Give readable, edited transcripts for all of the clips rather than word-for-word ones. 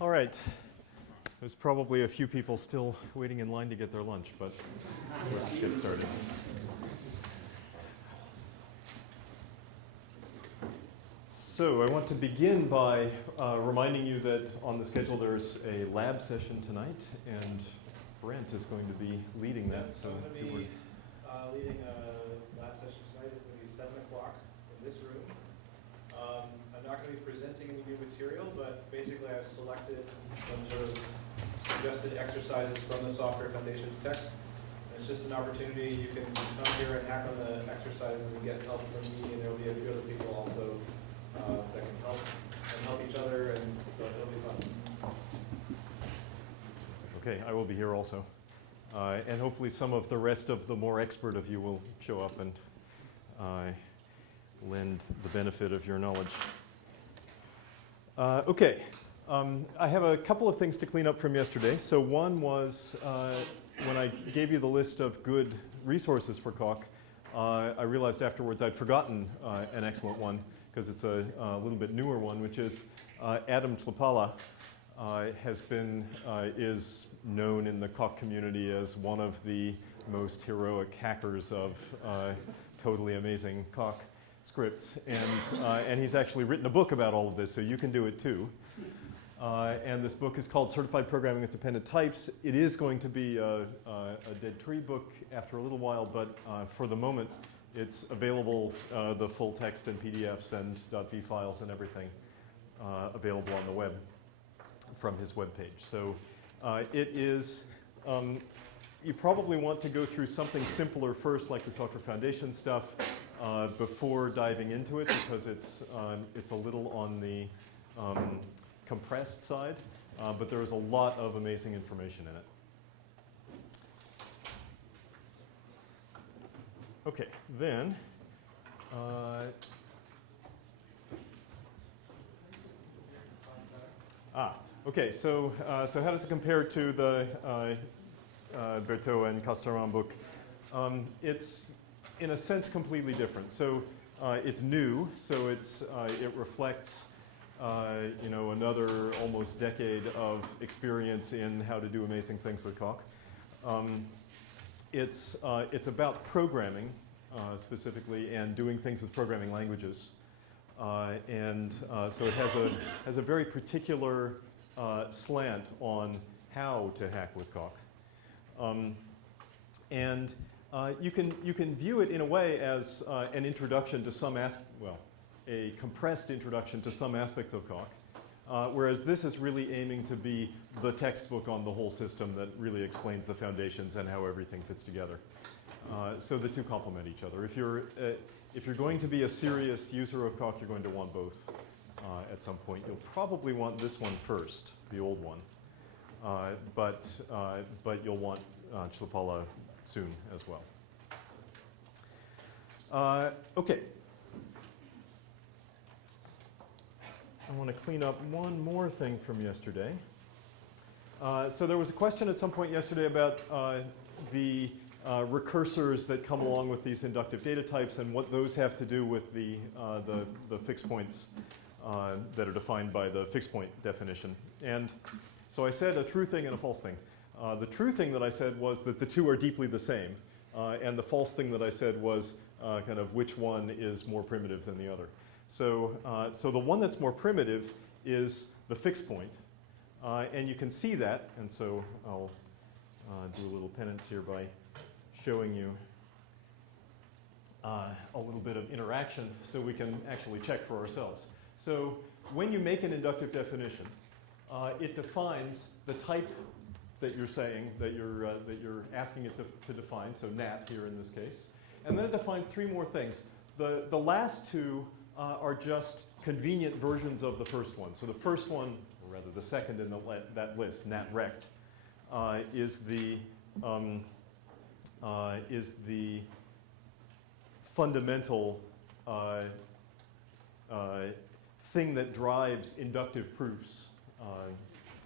All right. There's probably a few people still waiting in line to get their lunch, but let's get started. So I want to begin by reminding you that on the schedule there's a lab session tonight, and Brent is going to be leading that. So I'm going to be leading a lab session tonight. It's going to be 7 o'clock in this room. I'm not going to be presenting any new material, but basically I've selected some sort of suggested exercises from the Software Foundations text. And it's just an opportunity. You can come here and hack on the exercises and get help from me, and there will be a few other people also that can help each other, and so it'll be fun. Okay, I will be here also. And hopefully some of the rest of the more expert of you will show up and lend the benefit of your knowledge. Okay, I have a couple of things to clean up from yesterday. So one was when I gave you the list of good resources for Coq, I realized afterwards I'd forgotten an excellent one, because it's a little bit newer one, which is Adam Chlapala is known in the Coq community as one of the most heroic hackers of totally amazing Coq scripts, and he's actually written a book about all of this, so you can do it too. And this book is called Certified Programming with Dependent Types. It is going to be a dead tree book after a little while, but for the moment it's available, the full text and PDFs and .v files and everything available on the web from his webpage. So it is, you probably want to go through something simpler first, like the Software Foundation stuff, before diving into it, because it's a little on the compressed side, but there is a lot of amazing information in it. Okay, then okay, so how does it compare to the Berthaud and Casteran book? It's in a sense completely different. So it's new, so it reflects another almost decade of experience in how to do amazing things with Coq. It's about programming specifically, and doing things with programming languages. So it has a very particular slant on how to hack with Coq. You can view it in a way as an introduction to a compressed introduction to some aspects of Coq, whereas this is really aiming to be the textbook on the whole system that really explains the foundations and how everything fits together. So the two complement each other. If you're going to be a serious user of Coq, you're going to want both at some point. You'll probably want this one first, the old one, but you'll want Chlapala soon as well. Okay. I want to clean up one more thing from yesterday. So there was a question at some point yesterday about the recursors that come along with these inductive data types and what those have to do with the fixed points that are defined by the fixed point definition. And so I said a true thing and a false thing. The true thing that I said was that the two are deeply the same. And the false thing that I said was kind of which one is more primitive than the other. So the one that's more primitive is the fixed point. And you can see that. And so I'll do a little penance here by showing you a little bit of interaction so we can actually check for ourselves. So when you make an inductive definition, it defines the type that you're saying, that you're asking it to define, so nat here in this case. And then it defines three more things. The last two are just convenient versions of the first one. So the first one, or rather the second in that list, nat rect, is the fundamental thing that drives inductive proofs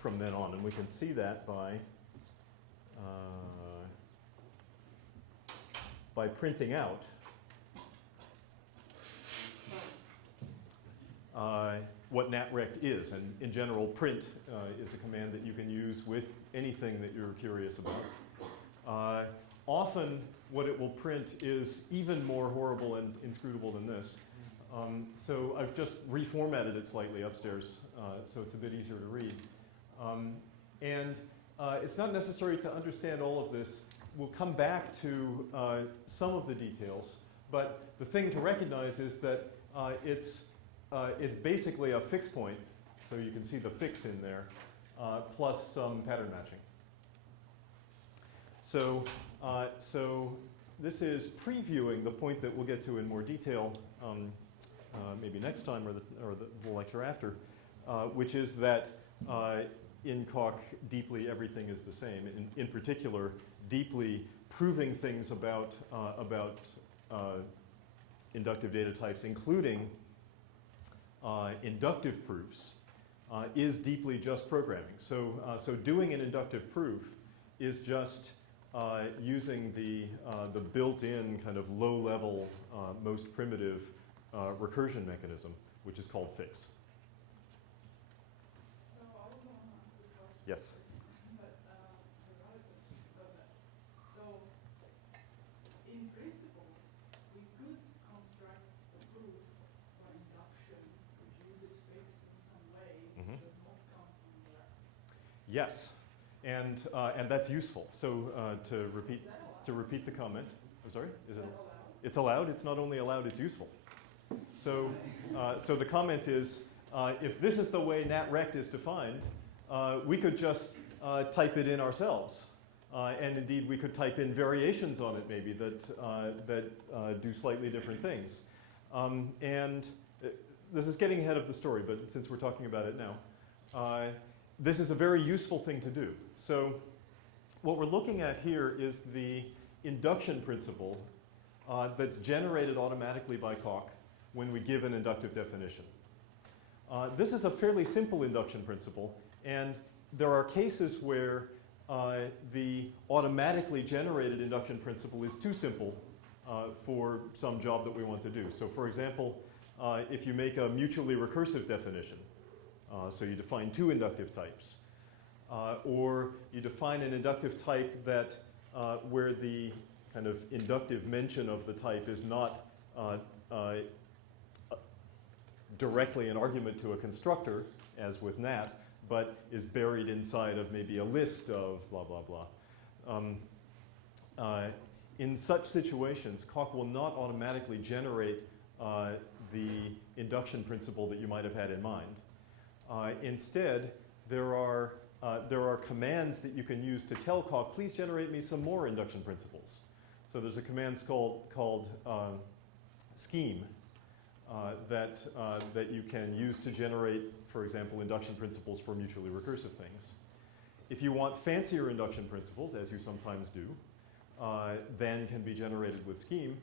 from then on. And we can see that by printing out what natrect is. And in general, print is a command that you can use with anything that you're curious about. Often, what it will print is even more horrible and inscrutable than this. So I've just reformatted it slightly upstairs, so it's a bit easier to read. It's not necessary to understand all of this. We'll come back to some of the details, but the thing to recognize is that it's basically a fixed point, so you can see the fix in there, plus some pattern matching. So this is previewing the point that we'll get to in more detail maybe next time or the lecture after, which is that in Coq, deeply everything is the same. In particular, deeply proving things about inductive data types, including inductive proofs, is deeply just programming. So doing an inductive proof is just using the built-in kind of low-level, most primitive recursion mechanism, which is called fix. So I was going to ask the first Yes. question, but regarding this, so in principle, we could construct a proof for induction which uses fix in some way, Mhm. does not come from there. Yes, and that's useful. So to repeat Is that allowed? the comment. I'm sorry. Is it? allowed? It's allowed. It's not only allowed. It's useful. So the comment is, if this is the way natrect is defined, we could just type it in ourselves, and indeed we could type in variations on it maybe that do slightly different things. And this is getting ahead of the story, but since we're talking about it now, this is a very useful thing to do. So what we're looking at here is the induction principle that's generated automatically by Coq when we give an inductive definition. This is a fairly simple induction principle, and there are cases where the automatically generated induction principle is too simple for some job that we want to do. So for example, if you make a mutually recursive definition, so you define two inductive types, or you define an inductive type that where the kind of inductive mention of the type is not directly an argument to a constructor, as with nat, but is buried inside of maybe a list of blah, blah, blah. In such situations, Coq will not automatically generate the induction principle that you might have had in mind. Instead, there are commands that you can use to tell Coq, please generate me some more induction principles. So there's a command called scheme that you can use to generate, for example, induction principles for mutually recursive things. If you want fancier induction principles, as you sometimes do, than can be generated with scheme,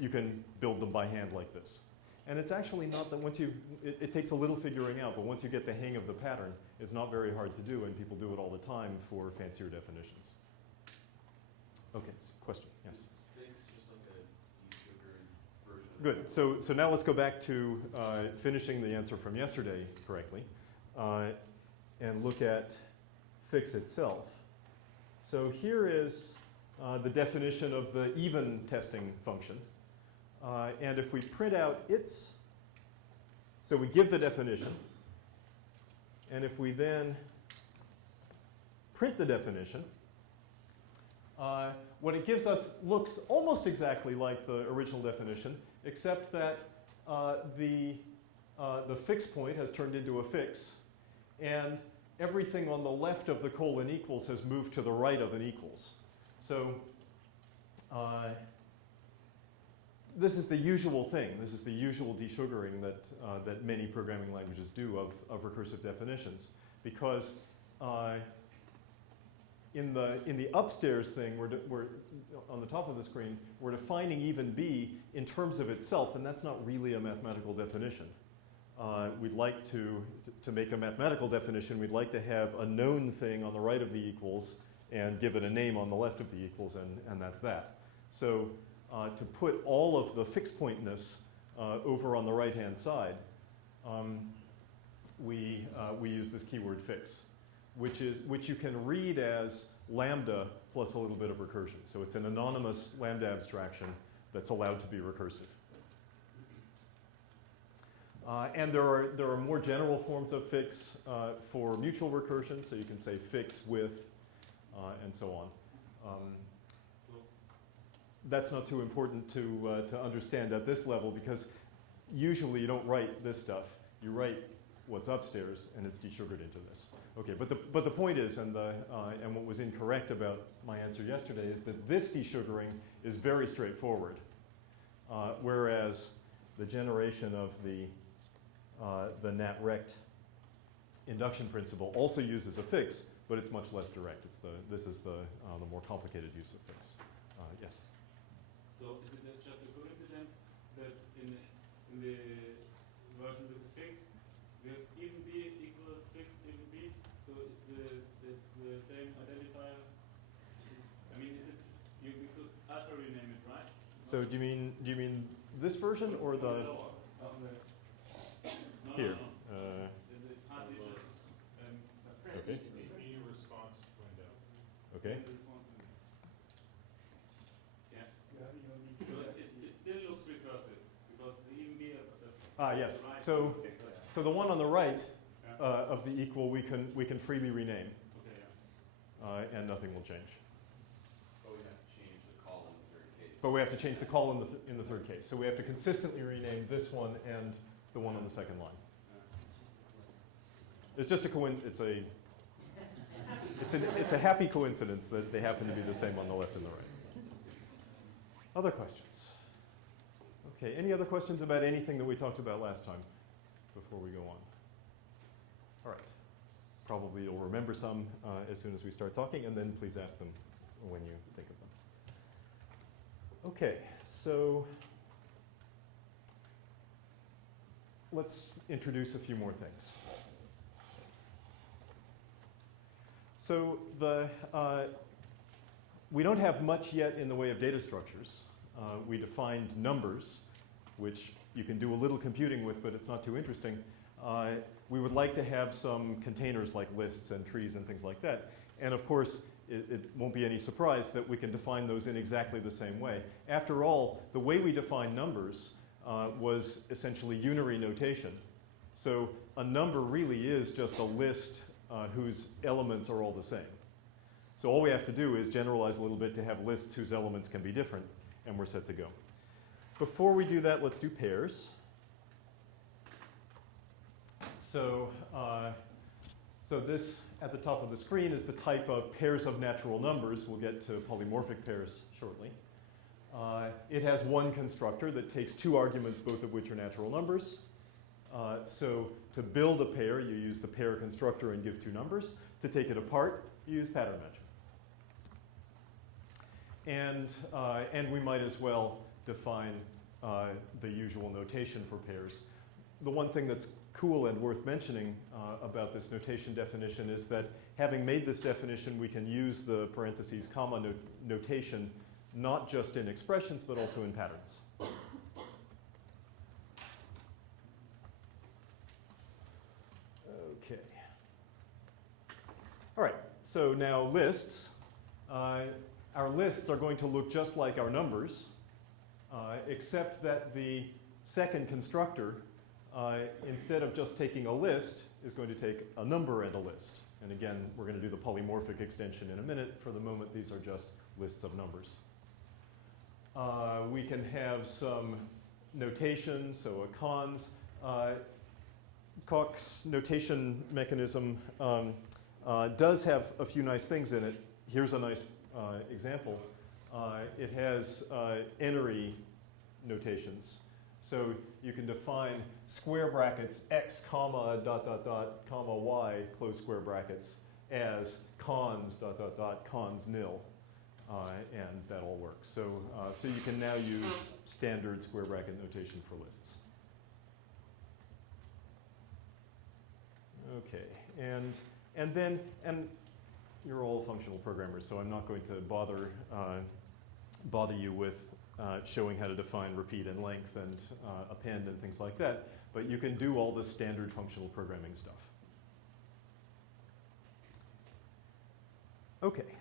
you can build them by hand like this. And it's actually not that it takes a little figuring out, but once you get the hang of the pattern, it's not very hard to do, and people do it all the time for fancier definitions. Okay, so question, yes? Is fix just like a desugared version of Good, so now let's go back to finishing the answer from yesterday correctly, and look at fix itself. So here is the definition of the even testing function. And if we print out its, so we give the definition, and if we then print the definition, what it gives us looks almost exactly like the original definition, except that the fix point has turned into a fix, and everything on the left of the colon equals has moved to the right of an equals. So this is the usual thing. This is the usual desugaring that many programming languages do of recursive definitions, because in the upstairs thing, we're on the top of the screen, we're defining even b in terms of itself, and that's not really a mathematical definition. we'd like to make a mathematical definition, we'd like to have a known thing on the right of the equals and give it a name on the left of the equals, and that's that. So to put all of the fixed pointness over on the right-hand side, we use this keyword fix, which you can read as lambda plus a little bit of recursion. So it's an anonymous lambda abstraction that's allowed to be recursive. And there are more general forms of fix for mutual recursion, so you can say fix with, and so on. That's not too important to understand at this level, because usually you don't write this stuff. You write what's upstairs, and it's desugared into this. Okay, but the point is, and what was incorrect about my answer yesterday, is that this desugaring is very straightforward, whereas the generation of the NatRect induction principle also uses a fix, but it's much less direct. This is the more complicated use of fix. Yes. So is it just a coincidence that in the version with the fix, we have even b equals fix even b, so it's the same identifier? I mean, is it we could alpha rename it, right? So do you mean this version or the No, here? The part is just Okay. New response window. Okay. the response window. Yeah. So it still looks recursive because the even b Yes. right. So the one on the right of the equal we can freely rename, Okay, yeah. and nothing will change. But we have to change the call in the third case. But we have to change the call in the third case. So we have to consistently rename this one and the one on the second line. It's just it's a happy coincidence that they happen to be the same on the left and the right. Other questions? Okay, any other questions about anything that we talked about last time before we go on? All right. Probably you'll remember some as soon as we start talking, and then please ask them when you think of them. Okay, so let's introduce a few more things. So we don't have much yet in the way of data structures. We defined numbers, which you can do a little computing with, but it's not too interesting. We would like to have some containers like lists and trees and things like that. And of course, it won't be any surprise that we can define those in exactly the same way. After all, the way we define numbers was essentially unary notation. So a number really is just a list whose elements are all the same. So all we have to do is generalize a little bit to have lists whose elements can be different, and we're set to go. Before we do that, let's do pairs. So this at the top of the screen is the type of pairs of natural numbers. We'll get to polymorphic pairs shortly. It has one constructor that takes two arguments, both of which are natural numbers. So to build a pair, you use the pair constructor and give two numbers. To take it apart, you use pattern matching. And we might as well define the usual notation for pairs. The one thing that's cool and worth mentioning about this notation definition is that having made this definition, we can use the parentheses comma notation not just in expressions, but also in patterns. Okay. All right, so now lists. Our lists are going to look just like our numbers, except that the second constructor, instead of just taking a list, is going to take a number and a list. And again, we're going to do the polymorphic extension in a minute. For the moment, these are just lists of numbers. We can have some notation, so a cons. Cox's notation mechanism does have a few nice things in it. Here's a nice example. It has n-ary notations. So you can define square brackets x comma dot dot dot comma y close square brackets as cons dot dot dot cons nil, and that all works. So so you can now use standard square bracket notation for lists. Okay, and then you're all functional programmers, so I'm not going to bother you with showing how to define repeat and length and append and things like that, but you can do all the standard functional programming stuff. Okay,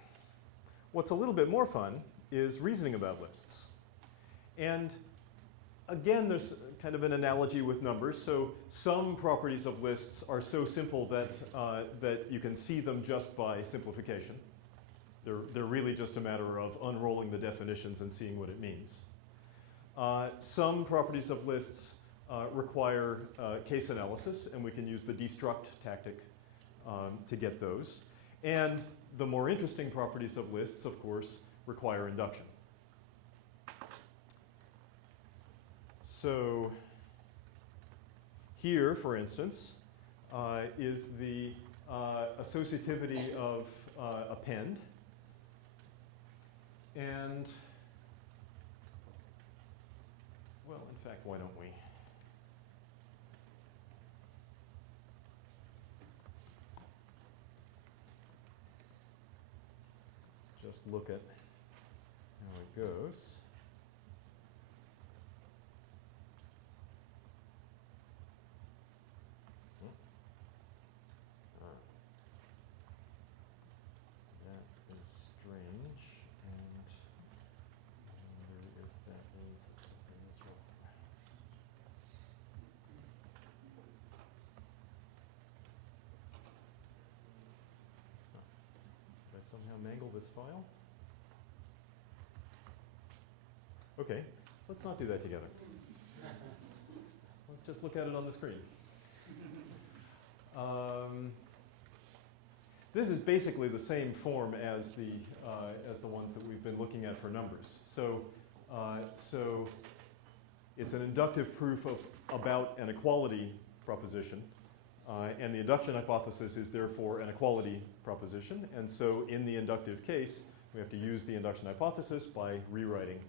what's a little bit more fun is reasoning about lists. And again, there's kind of an analogy with numbers. So some properties of lists are so simple that, that you can see them just by simplification. They're really just a matter of unrolling the definitions and seeing what it means. Some properties of lists require case analysis, and we can use the destruct tactic to get those. And the more interesting properties of lists, of course, require induction. So here, for instance, is the associativity of append. And, well, in fact, why don't we? Just look at how it goes. That is strange, and I wonder if that means that something is wrong. Did I somehow mangle this file? Okay, let's not do that together. Let's just look at it on the screen. This is basically the same form as the ones that we've been looking at for numbers. So it's an inductive proof about an equality proposition, and the induction hypothesis is therefore an equality proposition. And so in the inductive case, we have to use the induction hypothesis by rewriting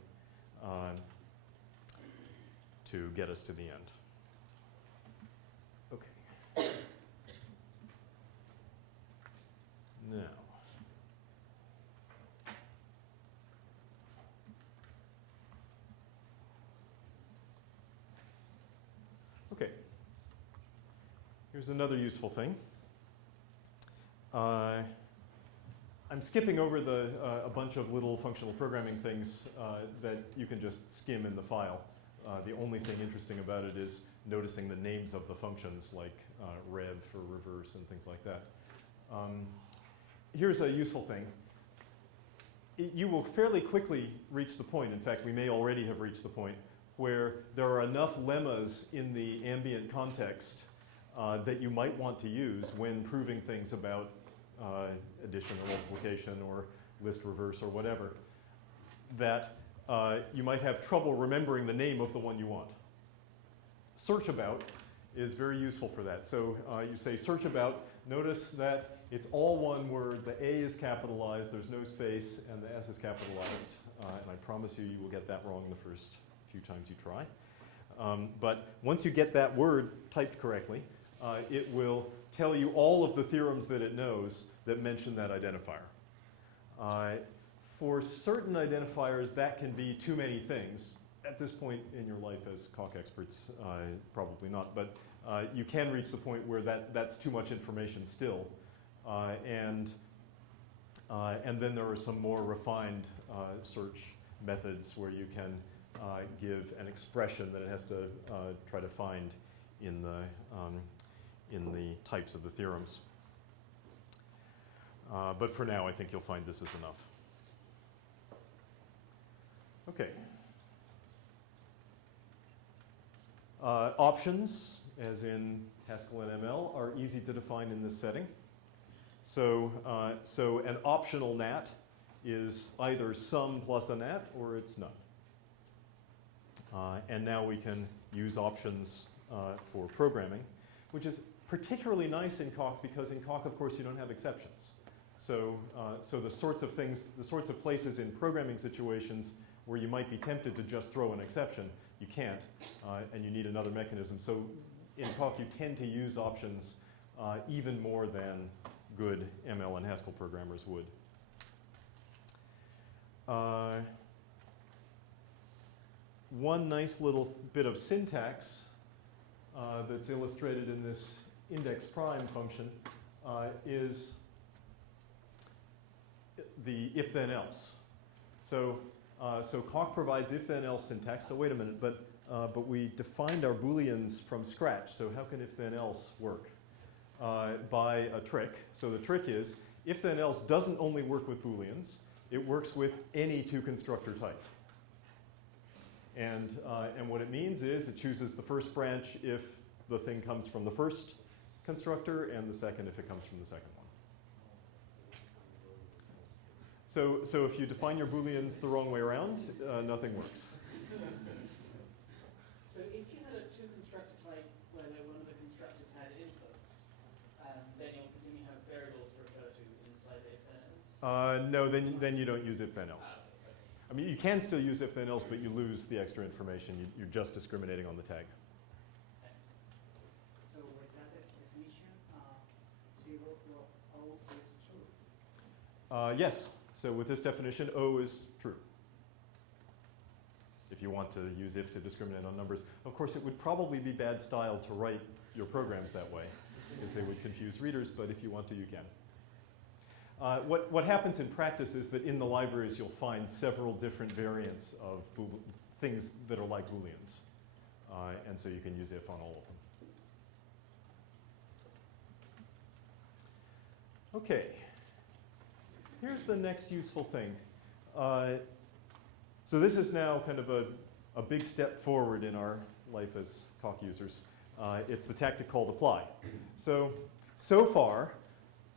to get us to the end. Okay. Now, okay. Here's another useful thing. I'm skipping over a bunch of little functional programming things that you can just skim in the file. The only thing interesting about it is noticing the names of the functions, like rev for reverse and things like that. Here's a useful thing. You will fairly quickly reach the point, in fact, we may already have reached the point, where there are enough lemmas in the ambient context that you might want to use when proving things about addition or multiplication or list reverse or whatever, that you might have trouble remembering the name of the one you want. Search about is very useful for that. So you say search about, notice that it's all one word, the A is capitalized, there's no space, and the S is capitalized. And I promise you, you will get that wrong the first few times you try. But once you get that word typed correctly, it will tell you all of the theorems that it knows that mention that identifier. For certain identifiers, that can be too many things. At this point in your life as Calc experts, probably not, but you can reach the point where that's too much information still. And then there are some more refined search methods where you can give an expression that it has to try to find in the types of the theorems. But for now, I think you'll find this is enough. Okay. Options, as in Haskell and ML, are easy to define in this setting. So an optional nat is either some plus a nat or it's none. And now we can use options for programming, which is particularly nice in Calc because in Calc, of course, you don't have exceptions. So the sorts of things, the sorts of places in programming situations where you might be tempted to just throw an exception, you can't, and you need another mechanism. So in Calc, you tend to use options even more than good ML and Haskell programmers would. One nice little bit of syntax that's illustrated in this index prime function is the if then else. So Coq provides if then else syntax. So wait a minute, but we defined our booleans from scratch. So how can if then else work? By a trick. So the trick is if then else doesn't only work with booleans, it works with any two constructor type. And what it means is it chooses the first branch if the thing comes from the first constructor, and the second if it comes from the second one. So if you define your booleans the wrong way around, nothing works. So if you had a two constructor type where one of the constructors had inputs, then you'll continue to have variables to refer to inside if then else? No, then you don't use if then else. I mean, you can still use if then else, but you lose the extra information. You're just discriminating on the tag. So with that definition, 0 or O is true? Yes. So with this definition, O is true. If you want to use if to discriminate on numbers. Of course, it would probably be bad style to write your programs that way, because they would confuse readers, but if you want to, you can. What happens in practice is that in the libraries you'll find several different variants of things that are like Booleans. And so you can use if on all of them. Okay. Here's the next useful thing. So this is now kind of a big step forward in our life as Coq users. It's the tactic called apply. So far,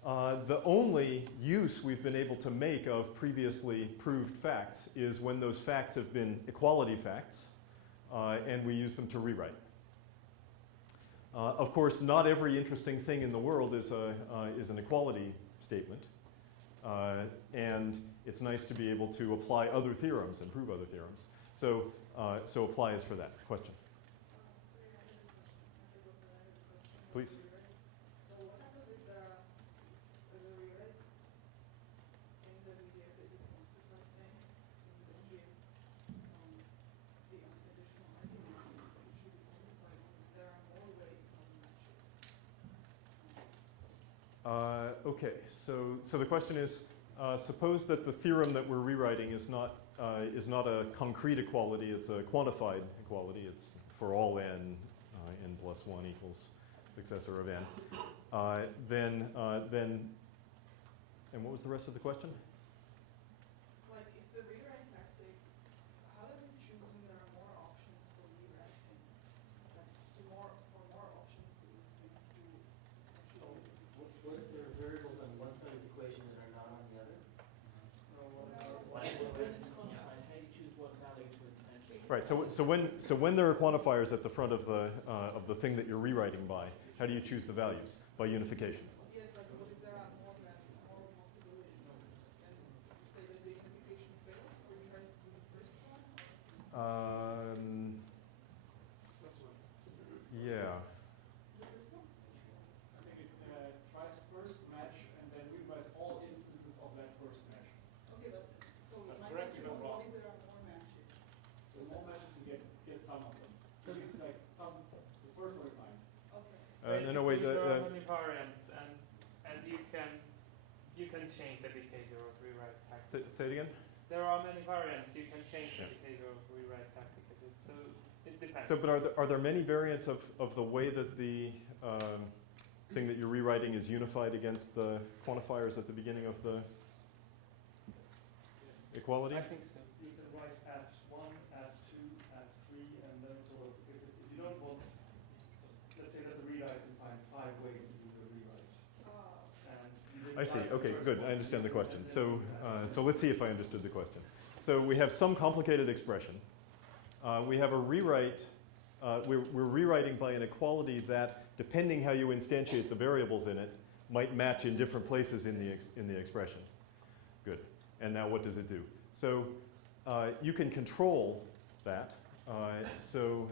the only use we've been able to make of previously proved facts is when those facts have been equality facts, and we use them to rewrite. Of course, not every interesting thing in the world is an equality statement, and it's nice to be able to apply other theorems and prove other theorems. So apply is for that. Question? Please. So what happens if the rewrite in the media is a quantified thing, and you don't give the additional arguments which should be quantified? There are more ways of matching. Okay, so the question is, suppose that the theorem that we're rewriting is not a concrete equality, it's a quantified equality. It's for all n, n plus 1 equals successor of n. Then, and what was the rest of the question? Like if the rewrite tactic, how does it choose when there are more options for rewriting? Like for more options to listen to especially. What if there are variables on one side of the equation that are not on the other? Why is this quantified? How do you choose what value to potentially? Right. So when there are quantifiers at the front of the thing that you're rewriting by, how do you choose the values? By unification. Yes, but what if there are more possibilities? And you say that the unification fails, or you try to do the first one? Yeah. The first one? I think it tries first match and then rewrites all instances of that first match. Okay, but so But my correct question me if was, I'm what wrong. if there are more matches? So more matches you get some of them. So you like some the first one is fine. Okay. No, wait. Basically, there are many variants, and you can change the behavior of rewrite tactic. Say it again. There are many variants. You can change Yeah. the behavior of rewrite tactic. So it depends. So, but are there many variants of the way that the thing that you're rewriting is unified against the quantifiers at the beginning of the equality? I think so. You can write at 1, at 2, at 3, and then sort of, if you don't want, let's say that the rewrite can find 5 ways to do the rewrite. And you I see. rewrite the Okay, first good. one, I understand the and question. then So let's see if I understood the question. So we have some complicated expression. We have a rewrite. We're rewriting by an equality that, depending how you instantiate the variables in it, might match in different places in the expression. Good. And now what does it do? So you can control that. So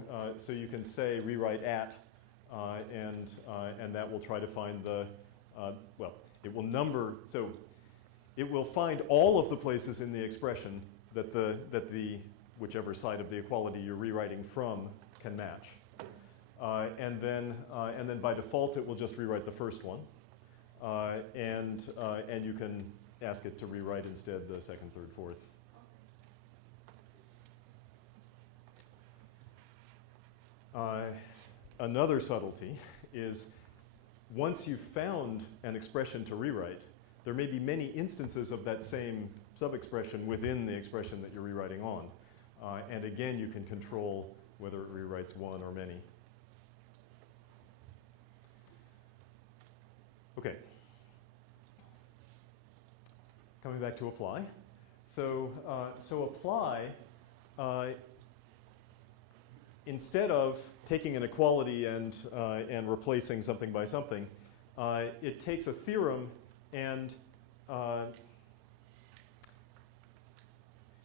you can say rewrite at and that will try to find the, well, it will number, so it will find all of the places in the expression that the whichever side of the equality you're rewriting from can match. And then by default, it will just rewrite the first one. And you can ask it to rewrite instead the second, third, fourth. Another subtlety is once you've found an expression to rewrite, there may be many instances of that same sub-expression within the expression that you're rewriting on. And again, you can control whether it rewrites one or many. Okay. Coming back to apply. So apply, instead of taking an equality and replacing something by something, it takes a theorem and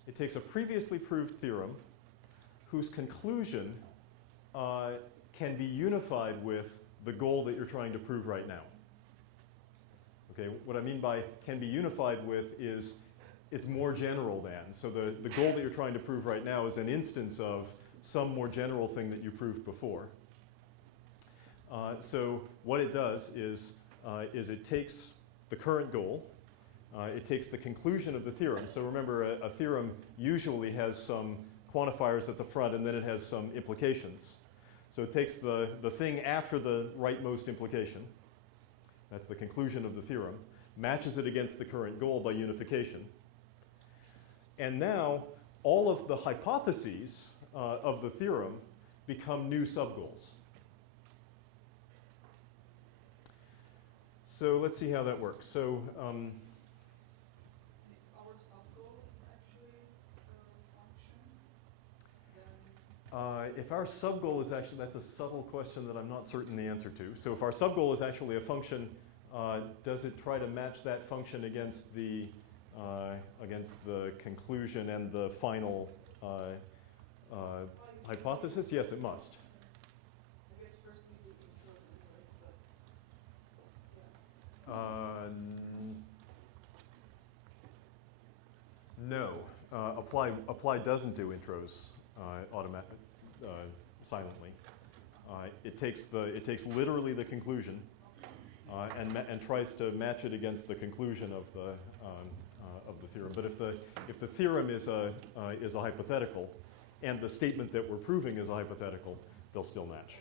it takes a previously proved theorem whose conclusion can be unified with the goal that you're trying to prove right now. Okay, what I mean by can be unified with is it's more general than. So the goal that you're trying to prove right now is an instance of some more general thing that you proved before. So what it does is it takes the current goal, it takes the conclusion of the theorem. So remember, a theorem usually has some quantifiers at the front and then it has some implications. So it takes the thing after the rightmost implication, that's the conclusion of the theorem, matches it against the current goal by unification. And now all of the hypotheses of the theorem become new subgoals. So let's see how that works. So Our subgoal is actually a function, then if our subgoal is actually, that's a subtle question that I'm not certain the answer to. So if our subgoal is actually a function, does it try to match that function against the conclusion and the final hypothesis? Yes, it must. I guess first we do intros anyways, but yeah. No, apply doesn't do intros silently. It takes literally the conclusion and tries to match it against the conclusion of the theorem. But if the theorem is a hypothetical and the statement that we're proving is a hypothetical, they'll still match.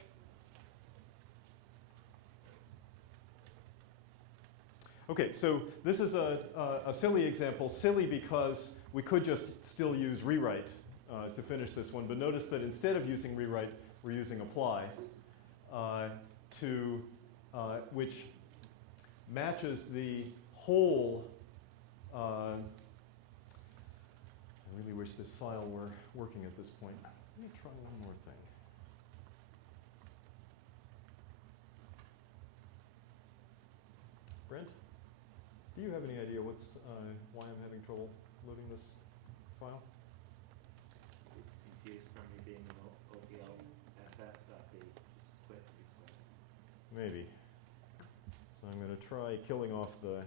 Okay, so this is a silly example. Silly because we could just still use rewrite to finish this one, but notice that instead of using rewrite, we're using apply which matches the whole. I really wish this file were working at this point. Let me try one more thing. Brent? Do you have any idea why I'm having trouble loading this file? It's confused from you being an OPLSS.d. Just quit reset. Maybe. So I'm going to try killing off the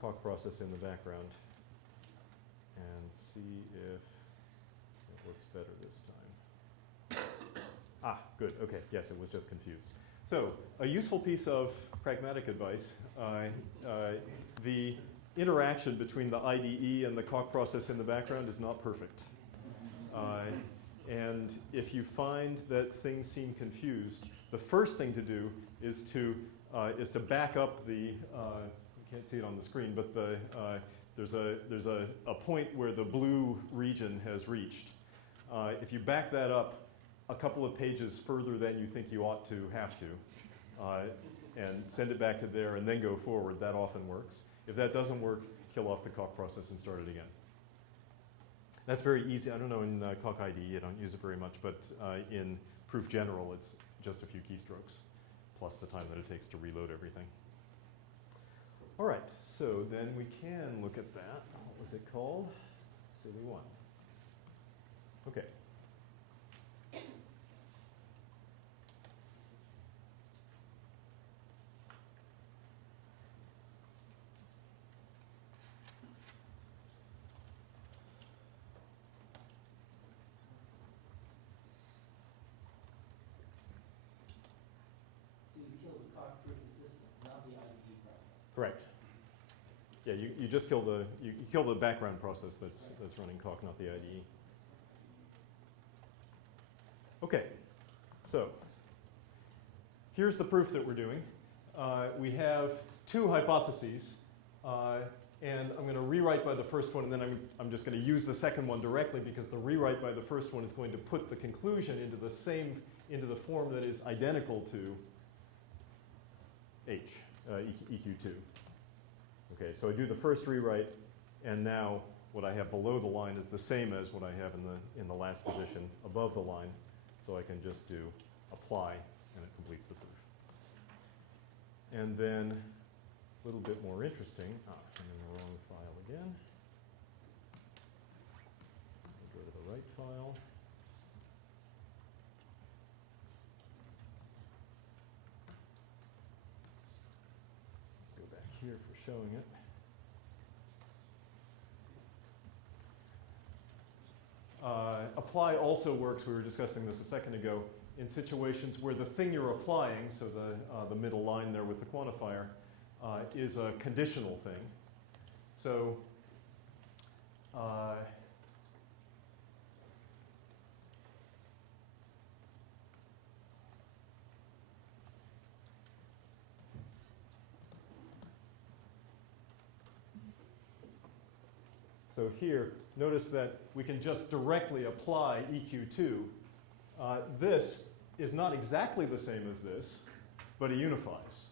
cock process in the background and see if it works better this time. Ah, good. Okay. Yes, it was just confused. So a useful piece of pragmatic advice, the interaction between the IDE and the cock process in the background is not perfect. And if you find that things seem confused, the first thing to do is to back up the, you can't see it on the screen, but there's a point where the blue region has reached. If you back that up a couple of pages further than you think you ought to have to, and send it back to there and then go forward, that often works. If that doesn't work, kill off the cock process and start it again. That's very easy. I don't know in cock IDE, I don't use it very much, but in proof general, it's just a few keystrokes, plus the time that it takes to reload everything. All right, so then we can look at that. What was it called? Silly one. Okay. Correct. Yeah, you just kill the you kill the background process that's running Coq, not the IDE. Okay, so here's the proof that we're doing. We have two hypotheses, and I'm going to rewrite by the first one, and then I'm just going to use the second one directly because the rewrite by the first one is going to put the conclusion into the form that is identical to H, EQ2. Okay, so I do the first rewrite, and now what I have below the line is the same as what I have in the last position above the line. So I can just do apply, and it completes the proof. And then a little bit more interesting, I'm in the wrong file again. I'll go to the right file. Go back here for showing it. Apply also works, we were discussing this a second ago, in situations where the thing you're applying, so the middle line there with the quantifier, is a conditional thing. So so here, notice that we can just directly apply EQ2. This is not exactly the same as this, but it unifies.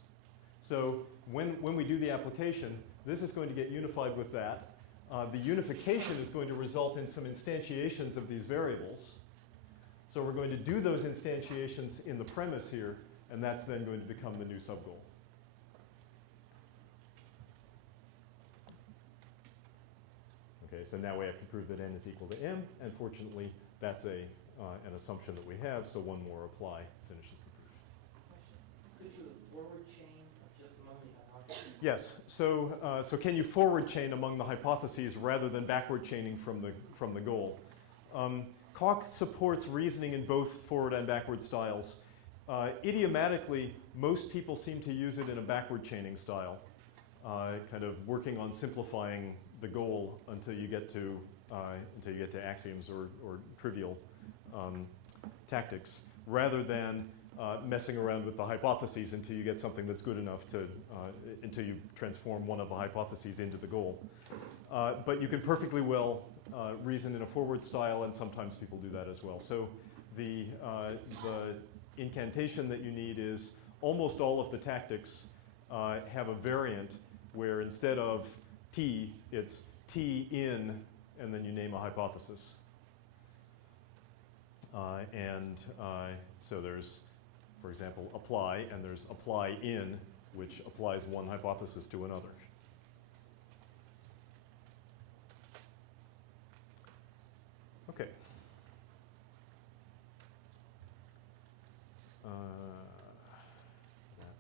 So when we do the application, this is going to get unified with that. The unification is going to result in some instantiations of these variables. So we're going to do those instantiations in the premise here, and that's then going to become the new subgoal. Okay, so now we have to prove that n is equal to m, and fortunately, that's an assumption that we have, so one more apply finishes the proof. Could you forward chain just among the hypotheses? Yes, so can you forward chain among the hypotheses rather than backward chaining from the goal? Coq supports reasoning in both forward and backward styles. Idiomatically, most people seem to use it in a backward chaining style, kind of working on simplifying the goal until you get to axioms or trivial tactics, rather than messing around with the hypotheses until you get something that's good enough to until you transform one of the hypotheses into the goal. But you can perfectly well reason in a forward style, and sometimes people do that as well. So the incantation that you need is almost all of the tactics have a variant where instead of T, it's T in, and then you name a hypothesis. So there's, for example, apply, and there's apply in, which applies one hypothesis to another. Okay. That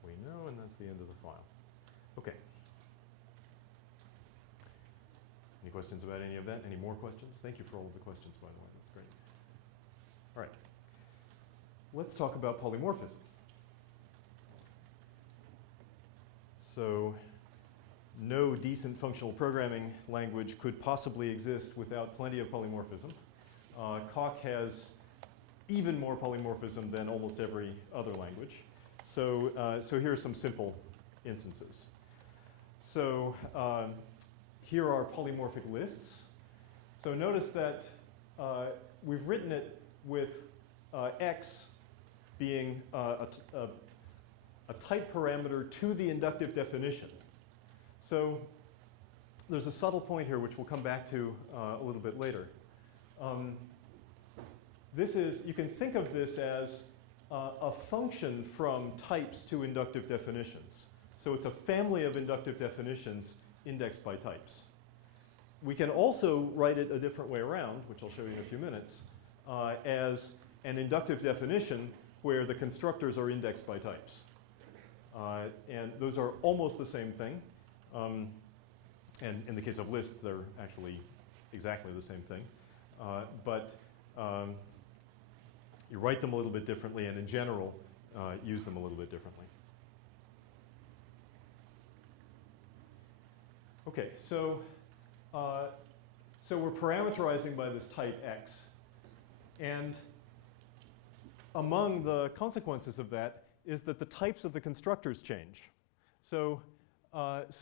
we know, and that's the end of the file. Okay. Any questions about any of that? Any more questions? Thank you for all of the questions, by the way. That's great. All right. Let's talk about polymorphism. So no decent functional programming language could possibly exist without plenty of polymorphism. Coq has even more polymorphism than almost every other language. So here are some simple instances. So here are polymorphic lists. So notice that we've written it with x being a type parameter to the inductive definition. So there's a subtle point here which we'll come back to a little bit later. You can think of this as a function from types to inductive definitions. So it's a family of inductive definitions indexed by types. We can also write it a different way around, which I'll show you in a few minutes, as an inductive definition where the constructors are indexed by types. And those are almost the same thing. And in the case of lists, they're actually exactly the same thing. But you write them a little bit differently, and in general, use them a little bit differently. Okay, so we're parameterizing by this type x. And among the consequences of that is that the types of the constructors change. So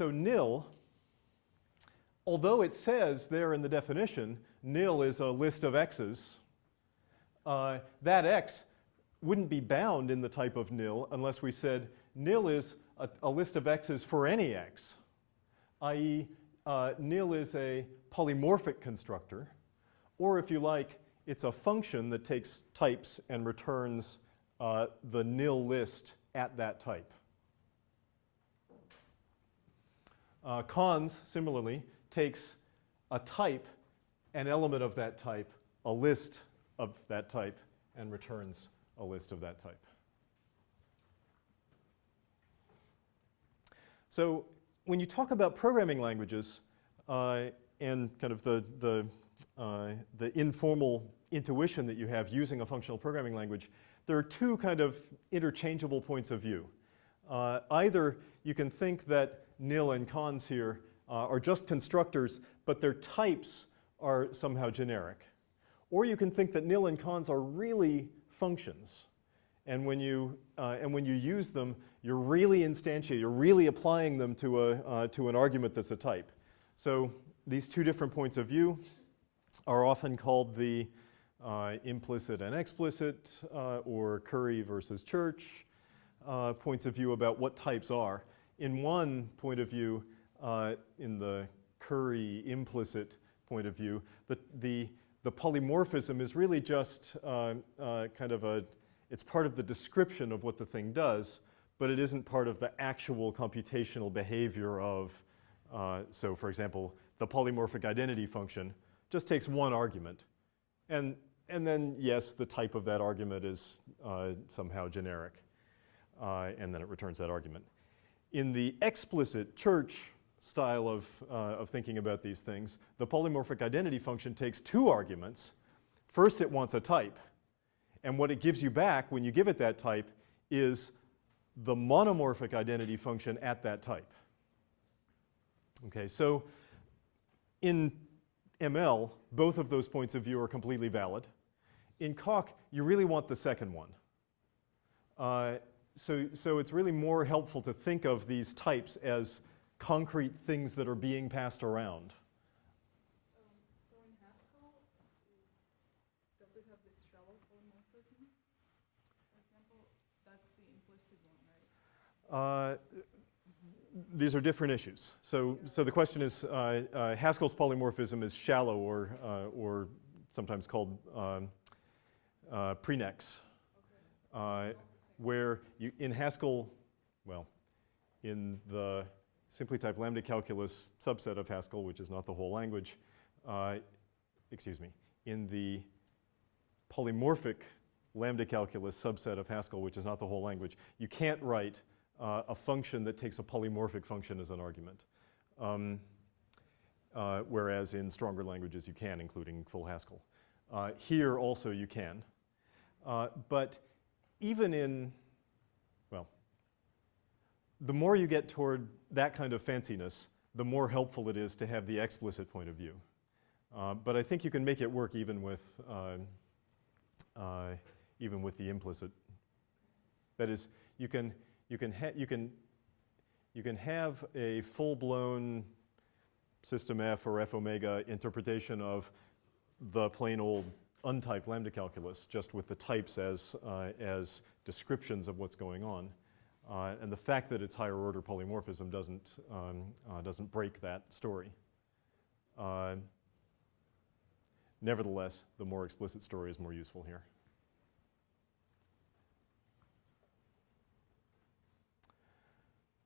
nil, although it says there in the definition, nil is a list of x's, that x wouldn't be bound in the type of nil unless we said nil is a list of x's for any x, i.e. Nil is a polymorphic constructor, or if you like, it's a function that takes types and returns the nil list at that type. Cons, similarly, takes a type, an element of that type, a list of that type, and returns a list of that type. So when you talk about programming languages and kind of the informal intuition that you have using a functional programming language, there are two kind of interchangeable points of view. Either you can think that nil and cons here are just constructors, but their types are somehow generic. Or you can think that nil and cons are really functions. And when you use them, you're really instantiating, you're really applying them to an argument that's a type. So these two different points of view are often called the implicit and explicit, or Curry versus Church points of view about what types are. In one point of view, in the Curry implicit point of view, the polymorphism is really just kind of it's part of the description of what the thing does, but it isn't part of the actual computational behavior of, so for example, the polymorphic identity function just takes one argument. And then, yes, the type of that argument is somehow generic, and then it returns that argument. In the explicit Church style of thinking about these things, the polymorphic identity function takes two arguments. First, it wants a type. And what it gives you back when you give it that type is the monomorphic identity function at that type. Okay, so in ML, both of those points of view are completely valid. In Coq, you really want the second one. So it's really more helpful to think of these types as concrete things that are being passed around. So in Haskell, does it have this shallow polymorphism? For example, that's the implicit one, right? These are different issues. So the question is, Haskell's polymorphism is shallow, or sometimes called prenex, where in Haskell, well, in the simply type lambda calculus subset of Haskell, which is not the whole language, in the polymorphic lambda calculus subset of Haskell, which is not the whole language, you can't write a function that takes a polymorphic function as an argument. Whereas in stronger languages you can, including full Haskell. Here also you can. But even in, well, the more you get toward that kind of fanciness, the more helpful it is to have the explicit point of view. But I think you can make it work even with the implicit. That is, you can have a full-blown system F or F omega interpretation of the plain old untyped lambda calculus, just with the types as descriptions of what's going on. And the fact that it's higher order polymorphism doesn't break that story. Nevertheless, the more explicit story is more useful here.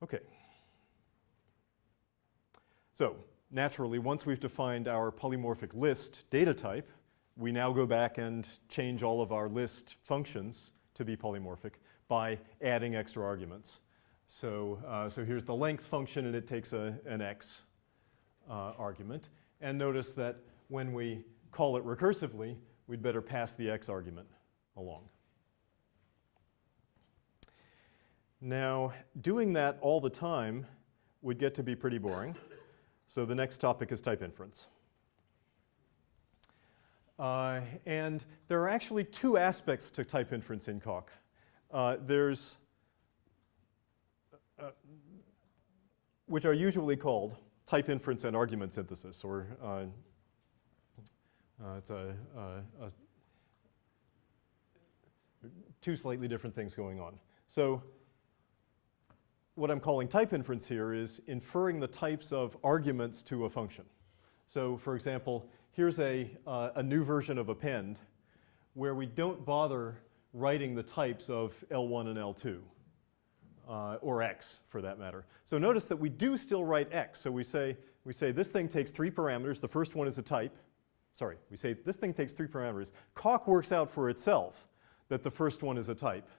Okay. So naturally, once we've defined our polymorphic list data type, we now go back and change all of our list functions to be polymorphic by adding extra arguments. So here's the length function, and it takes an x argument. And notice that when we call it recursively, we'd better pass the x argument along. Now, doing that all the time would get to be pretty boring. So the next topic is type inference. And there are actually two aspects to type inference in Coq. There's, which are usually called type inference and argument synthesis, or it's two slightly different things going on. So what I'm calling type inference here is inferring the types of arguments to a function. So for example, here's a new version of append where we don't bother writing the types of L1 and L2, or X for that matter. So notice that we do still write X. So we say this thing takes 3 parameters. The first one is a type. Sorry, we say this thing takes 3 parameters. Coq works out for itself that the first one is a type.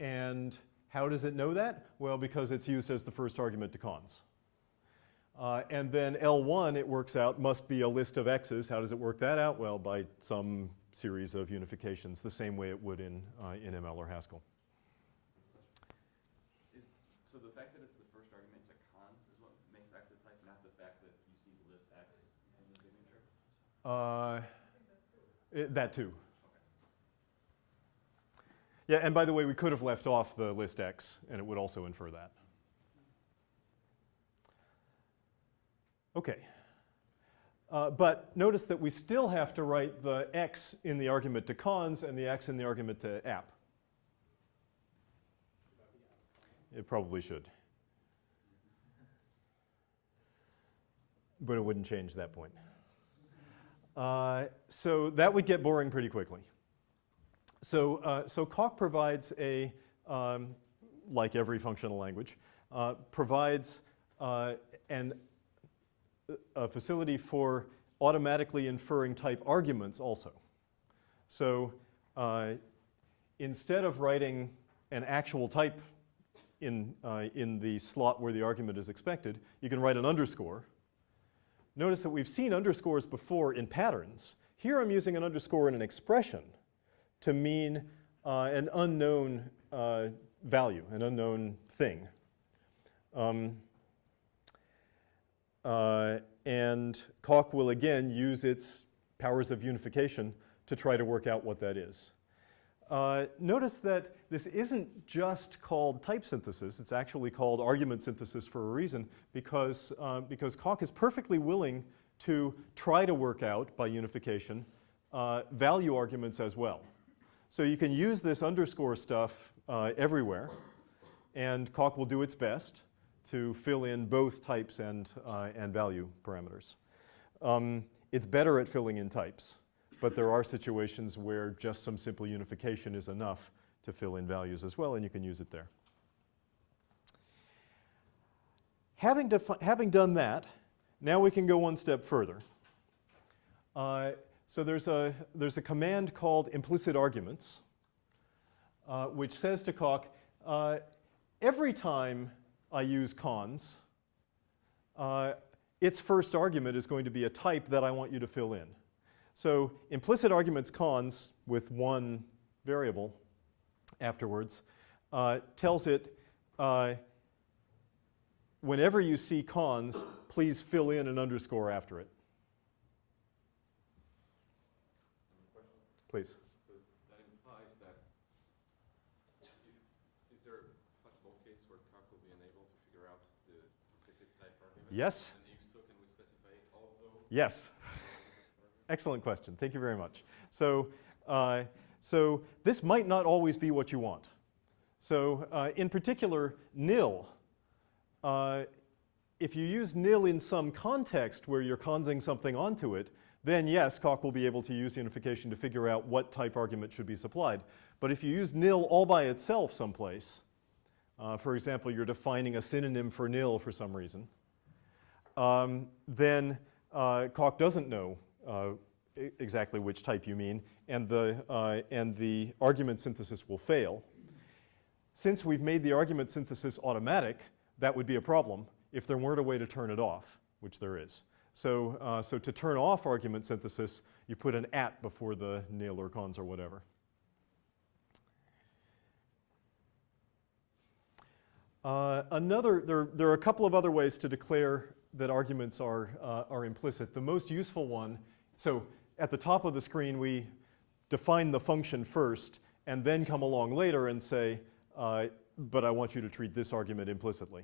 And how does it know that? Well, because it's used as the first argument to cons. And then L1, it works out, must be a list of X's. How does it work that out? Well, by some series of unifications, the same way it would in ML or Haskell. So the fact that it's the first argument to cons is what makes X a type, not the fact that you see list X in the signature? That too. Yeah, and by the way, we could have left off the list X, and it would also infer that. Okay. But notice that we still have to write the X in the argument to cons and the X in the argument to app. It probably should. But it wouldn't change that point. So that would get boring pretty quickly. So Coq provides like every functional language, provides a facility for automatically inferring type arguments also. So instead of writing an actual type in the slot where the argument is expected, you can write an underscore. Notice that we've seen underscores before in patterns. Here I'm using an underscore in an expression to mean an unknown value, an unknown thing. And Coq will again use its powers of unification to try to work out what that is. Notice that this isn't just called type synthesis, it's actually called argument synthesis for a reason, because Coq is perfectly willing to try to work out, by unification, value arguments as well. So you can use this underscore stuff everywhere, and Coq will do its best to fill in both types and value parameters. It's better at filling in types, but there are situations where just some simple unification is enough to fill in values as well, and you can use it there. Having done that, now we can go one step further. So there's a command called implicit arguments, which says to Coq, every time I use cons, its first argument is going to be a type that I want you to fill in. So implicit arguments cons with one variable afterwards tells it, whenever you see cons, please fill in an underscore after it. Please. So that implies that is there a possible case where Coq will be unable to figure out the implicit type argument? Yes. And if so, can we specify it although? Yes. Excellent question. Thank you very much. So this might not always be what you want. So in particular, nil. If you use nil in some context where you're consing something onto it, then yes, Coq will be able to use unification to figure out what type argument should be supplied. But if you use nil all by itself someplace, for example, you're defining a synonym for nil for some reason, then Coq doesn't know exactly which type you mean, and the argument synthesis will fail. Since we've made the argument synthesis automatic, that would be a problem if there weren't a way to turn it off, which there is. So to turn off argument synthesis, you put an at before the nil or cons or whatever. There are a couple of other ways to declare that arguments are implicit. The most useful one, so at the top of the screen we define the function first and then come along later and say, but I want you to treat this argument implicitly.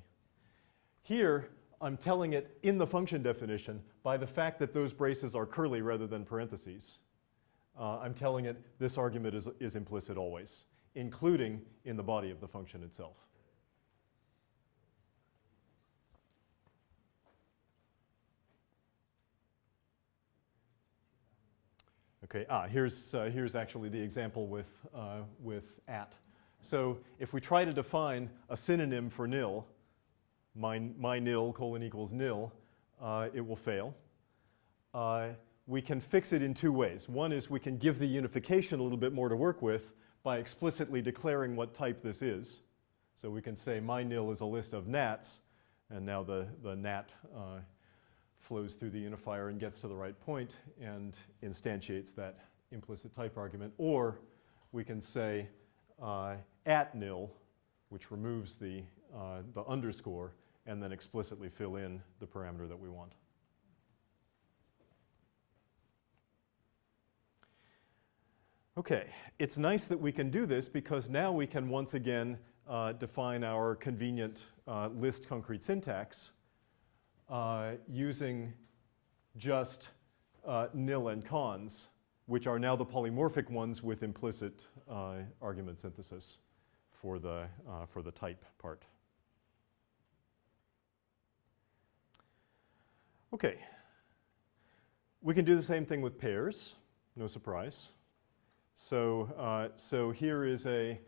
Here, I'm telling it in the function definition by the fact that those braces are curly rather than parentheses. I'm telling it this argument is implicit always, including in the body of the function itself. Okay, here's actually the example with at. So if we try to define a synonym for nil, my nil colon equals nil, it will fail. We can fix it in two ways. One is we can give the unification a little bit more to work with by explicitly declaring what type this is. So we can say my nil is a list of nats, and now the nat flows through the unifier and gets to the right point and instantiates that implicit type argument. Or we can say at nil, which removes the underscore, and then explicitly fill in the parameter that we want. Okay, it's nice that we can do this because now we can once again define our convenient list concrete syntax using just nil and cons, which are now the polymorphic ones with implicit argument synthesis for the type part. Okay, we can do the same thing with pairs, no surprise. So here is a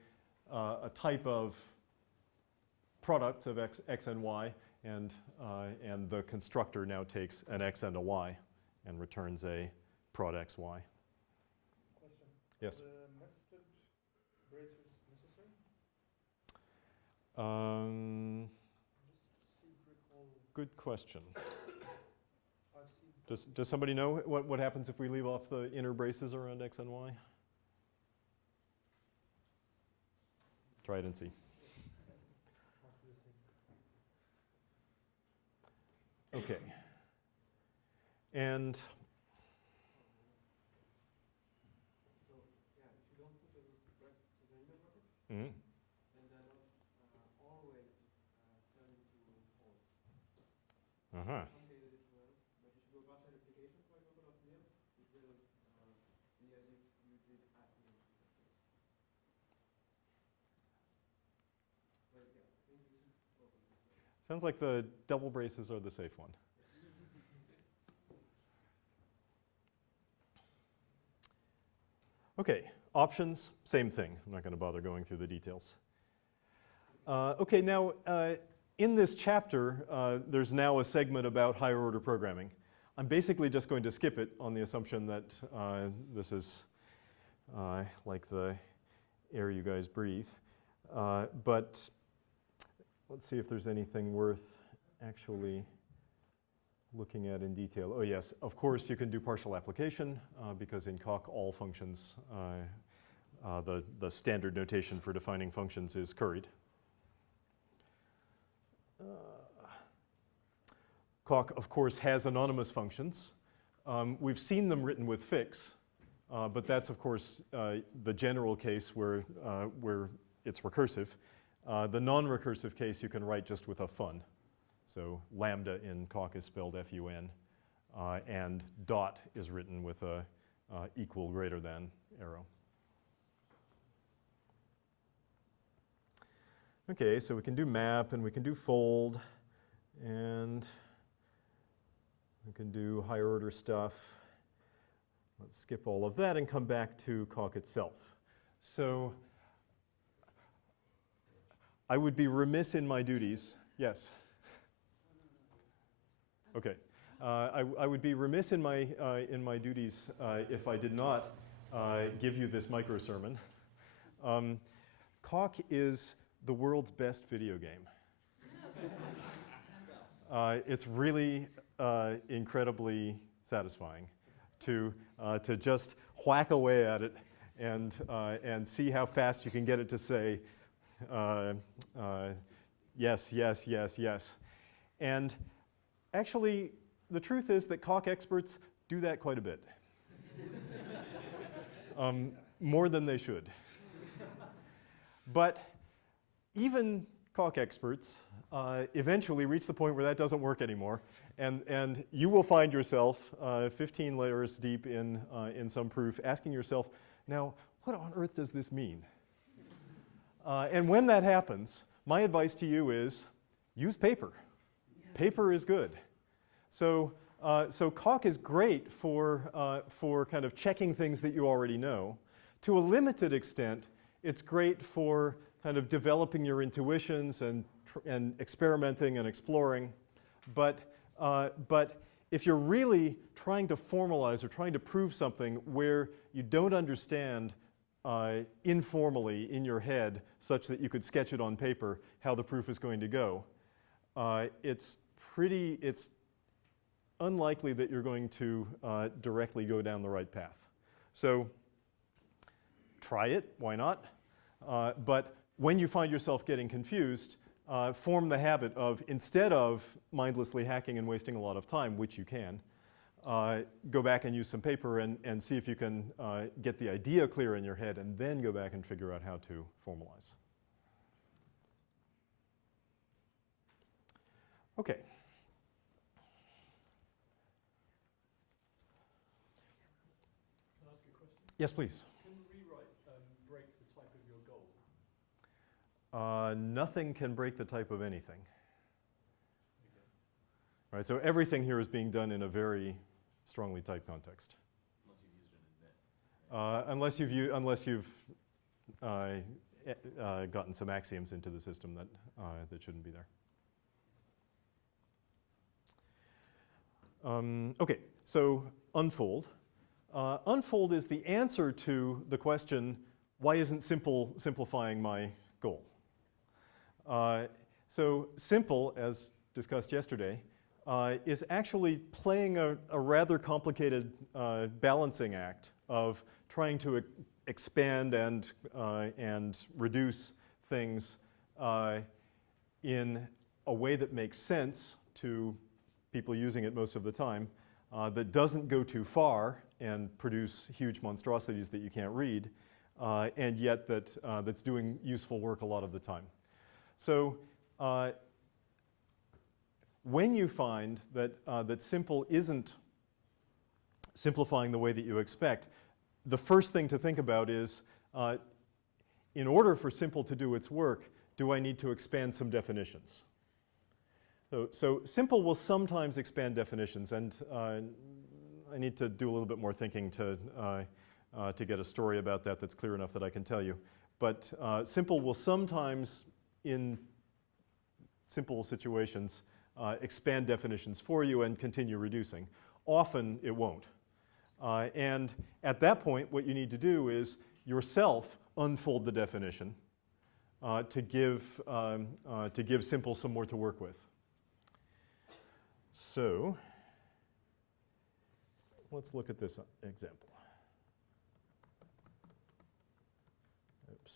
type of product of x and y, and the constructor now takes an x and a y and returns a prod xy. Question. Yes? The nested braces necessary? Good question. Does somebody know what happens if we leave off the inner braces around x and y? Try it and see. Okay. And So, yeah, if you don't put the brackets in the bracket, then they're not always turn into false. uh-huh. Some cases it will, but if you do a partial application, for example, of nil, it will be as if you did at nil. But yeah, I think this is probably the same. Sounds like the double braces are the safe one. Okay, options, same thing. I'm not going to bother going through the details. Okay, now in this chapter, there's now a segment about higher order programming. I'm basically just going to skip it on the assumption that this is like the air you guys breathe. But let's see if there's anything worth actually looking at in detail. Oh yes, of course you can do partial application because in Coq all functions, the standard notation for defining functions is curried. Coq of course has anonymous functions. We've seen them written with fix, but that's of course the general case where it's recursive. The non-recursive case you can write just with a fun. So lambda in Coq is spelled fun, and dot is written with a equal greater than arrow. Okay, so we can do map and we can do fold, and we can do higher order stuff. Let's skip all of that and come back to Coq itself. So I would be remiss in my duties. Yes? Okay. I would be remiss in my duties if I did not give you this micro sermon. Coq is the world's best video game. It's really incredibly satisfying to just whack away at it and see how fast you can get it to say, Yes, yes, yes, yes. And actually, the truth is that caulk experts do that quite a bit. More than they should. But even caulk experts eventually reach the point where that doesn't work anymore. And you will find yourself 15 layers deep in some proof asking yourself, now, what on earth does this mean? And when that happens, my advice to you is use paper. Paper is good. So caulk is great for kind of checking things that you already know. To a limited extent, it's great for kind of developing your intuitions and experimenting and exploring. But if you're really trying to formalize or trying to prove something where you don't understand informally in your head such that you could sketch it on paper how the proof is going to go, it's unlikely that you're going to directly go down the right path. So try it, why not? But when you find yourself getting confused, form the habit of, instead of mindlessly hacking and wasting a lot of time, which you can, go back and use some paper and see if you can get the idea clear in your head, and then go back and figure out how to formalize. Okay. Can I ask a question? Yes, please. Can rewrite break the type of your goal? Nothing can break the type of anything. Right, so everything here is being done in a very strongly typed context. Unless you've gotten some axioms into the system that shouldn't be there. Okay, so unfold. Unfold is the answer to the question, why isn't simple simplifying my goal? So simple, as discussed yesterday, is actually playing a rather complicated balancing act of trying to expand and reduce things in a way that makes sense to people using it most of the time, that doesn't go too far and produce huge monstrosities that you can't read, and yet that's doing useful work a lot of the time. So when you find that simple isn't simplifying the way that you expect, the first thing to think about is, in order for simple to do its work, do I need to expand some definitions? So simple will sometimes expand definitions, and I need to do a little bit more thinking to get a story about that that's clear enough that I can tell you. But simple will sometimes, in simple situations, expand definitions for you and continue reducing. Often it won't. And at that point, what you need to do is yourself unfold the definition to give simple some more to work with. So let's look at this example. Oops.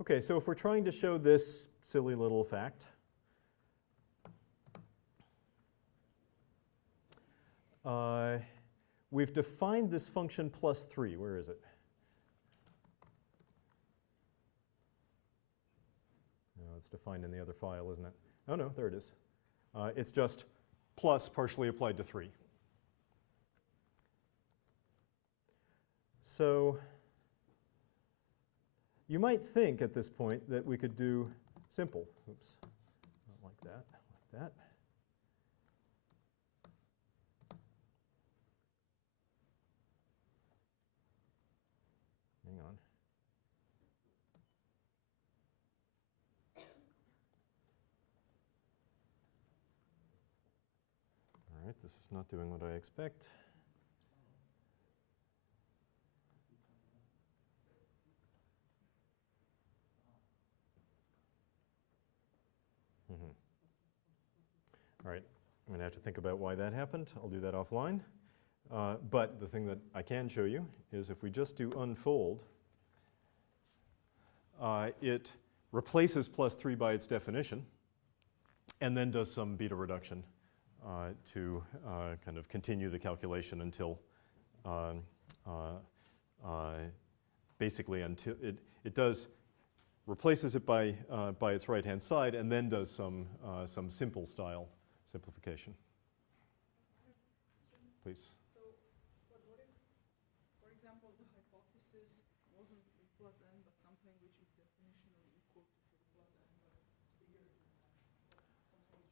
Okay, so if we're trying to show this silly little fact, we've defined this function plus 3. Where is it? No, it's defined in the other file, isn't it? Oh, no, there it is. It's just plus partially applied to 3. So you might think at this point that we could do simple. Oops, not like that, like that. Hang on. All right, this is not doing what I expect. I'm going to have to think about why that happened. I'll do that offline. But the thing that I can show you is if we just do unfold, it replaces +3 by its definition and then does some beta reduction to kind of continue the calculation until basically until it does replaces it by its right-hand side and then does some simple style simplification. Please. So, but what if, for example, the hypothesis wasn't 3 plus n, but something which is definitionally equal to 3 plus n, but bigger than that, something which expands to 3 plus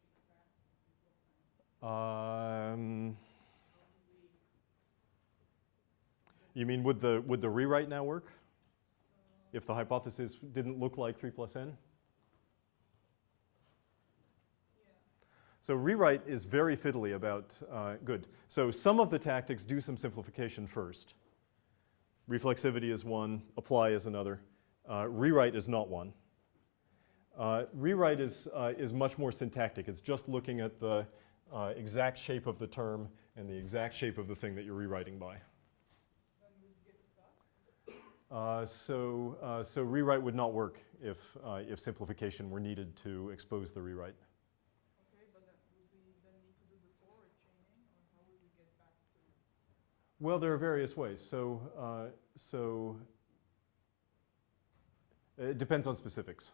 n? You mean would the rewrite now work? If the hypothesis didn't look like 3 plus n? So rewrite is very fiddly about, good. So some of the tactics do some simplification first. Reflexivity is one, apply is another. Rewrite is not one. Rewrite is much more syntactic. It's just looking at the exact shape of the term and the exact shape of the thing that you're rewriting by. So rewrite would not work if simplification were needed to expose the rewrite. Okay, but would we then need to do the forward chaining, or how would we get back to? Well, there are various ways. So it depends on specifics.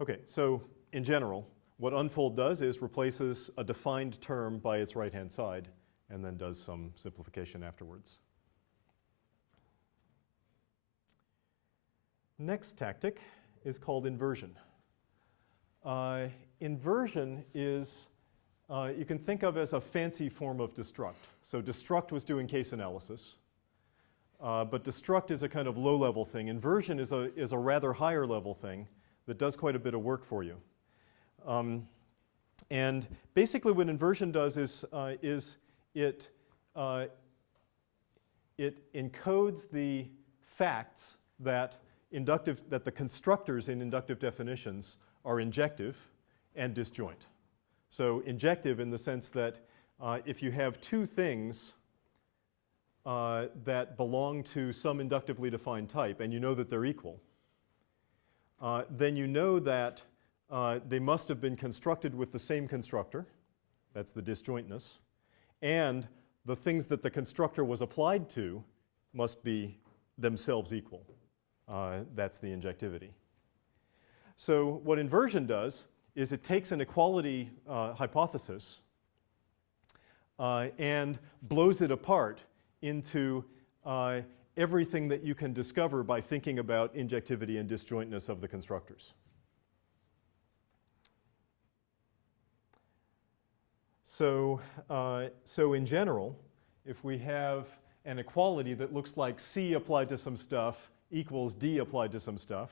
Okay, so in general, what unfold does is replaces a defined term by its right-hand side and then does some simplification afterwards. Next tactic is called inversion. Inversion is, you can think of as a fancy form of destruct. So destruct was doing case analysis, but destruct is a kind of low-level thing. Inversion is a rather higher level thing that does quite a bit of work for you. And basically what inversion does is it encodes the facts that the constructors in inductive definitions are injective and disjoint. So injective in the sense that if you have two things that belong to some inductively defined type and you know that they're equal, then you know that they must have been constructed with the same constructor, that's the disjointness, and the things that the constructor was applied to must be themselves equal. That's the injectivity. So what inversion does is it takes an equality hypothesis and blows it apart into everything that you can discover by thinking about injectivity and disjointness of the constructors. So in general, if we have an equality that looks like C applied to some stuff equals D applied to some stuff,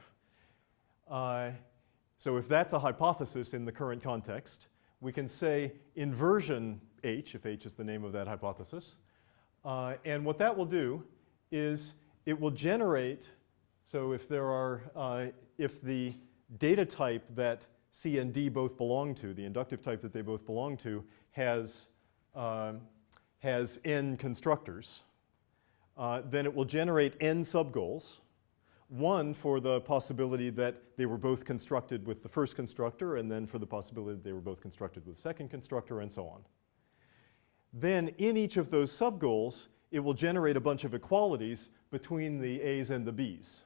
so if that's a hypothesis in the current context, we can say inversion H, if H is the name of that hypothesis. And what that will do is it will generate, so if there are, if the data type that C and D both belong to, the inductive type that they both belong to, has n constructors, then it will generate n subgoals. One for the possibility that they were both constructed with the first constructor, and then for the possibility that they were both constructed with the second constructor, and so on. Then in each of those subgoals, it will generate a bunch of equalities between the A's and the B's.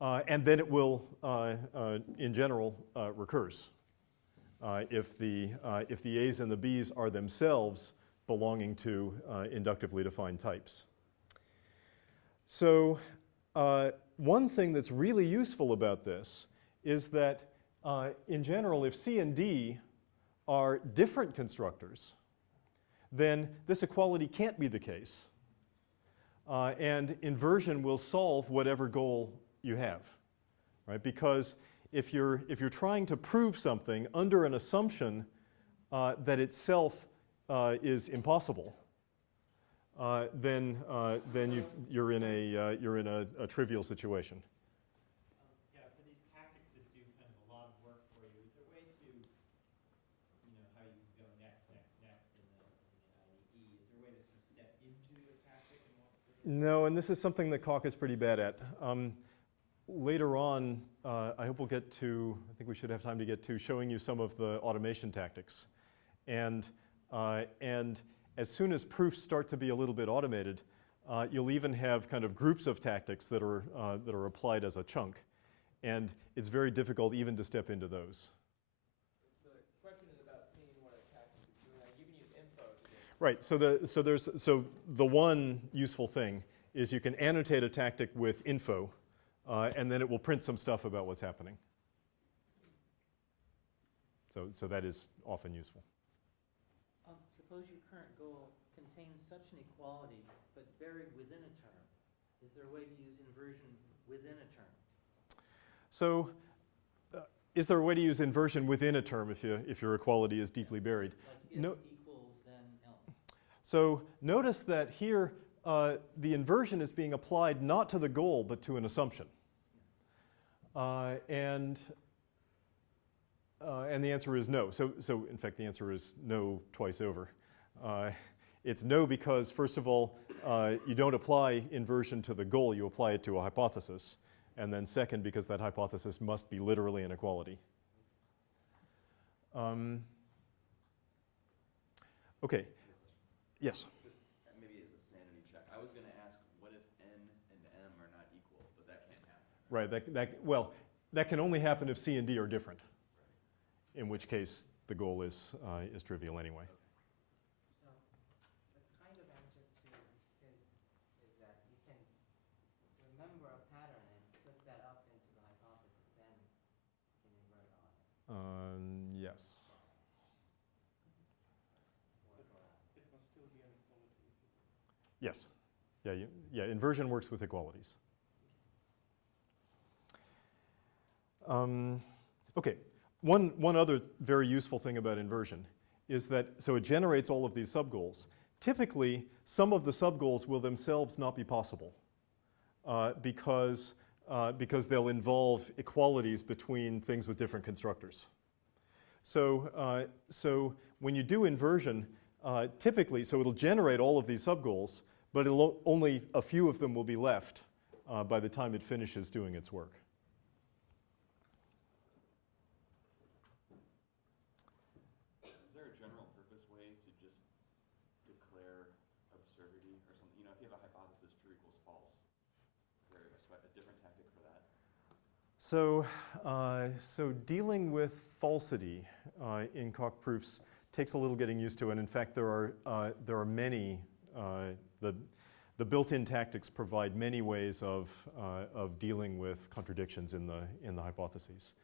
And then it will, in general, recurse if the A's and the B's are themselves belonging to inductively defined types. So one thing that's really useful about this is that in general, if C and D are different constructors, then this equality can't be the case. And inversion will solve whatever goal you have, right? Because if you're trying to prove something under an assumption that itself is impossible, then you're in a trivial situation. Yeah, for these tactics that do kind of a lot of work for you, is there a way to, how you go next, in the IDE, is there a way to sort of step into a tactic and walk through it? No, and this is something that Coq is pretty bad at. Later on, I hope we'll get to, I think we should have time to get to showing you some of the automation tactics. And as soon as proofs start to be a little bit automated, you'll even have kind of groups of tactics that are applied as a chunk. And it's very difficult even to step into those. The question is about seeing what a tactic is doing. You can use info to do it. Right, so the one useful thing is you can annotate a tactic with info, and then it will print some stuff about what's happening. So that is often useful. Suppose your current goal contains such an equality, but buried within a term. Is there a way to use inversion within a term? So is there a way to use inversion within a term if your equality is deeply buried? Like if equals, then else. So notice that here the inversion is being applied not to the goal, but to an assumption. And the answer is no. So in fact, the answer is no twice over. It's no because, first of all, you don't apply inversion to the goal, you apply it to a hypothesis. And then second, because that hypothesis must be literally an equality. Okay, yes? Maybe as a sanity check, I was going to ask, what if n and m are not equal? But that can't happen. Right, well, that can only happen if C and D are different. In which case, the goal is trivial anyway. So the kind of answer to is that you can remember a pattern and put that up into the hypothesis, then you can invert on it. Yes. It must still be an equality. Yes. Yeah, inversion works with equalities. Okay. One other very useful thing about inversion is that, so it generates all of these subgoals. Typically, some of the subgoals will themselves not be possible because they'll involve equalities between things with different constructors. So when you do inversion, typically, so it'll generate all of these subgoals, but only a few of them will be left by the time it finishes doing its work. Is there a general purpose way to just declare absurdity or something? If you have a hypothesis true equals false, is there a different tactic for that? So dealing with falsity in Coq proofs takes a little getting used to, and in fact there are many. The built-in tactics provide many ways of dealing with contradictions in the hypotheses.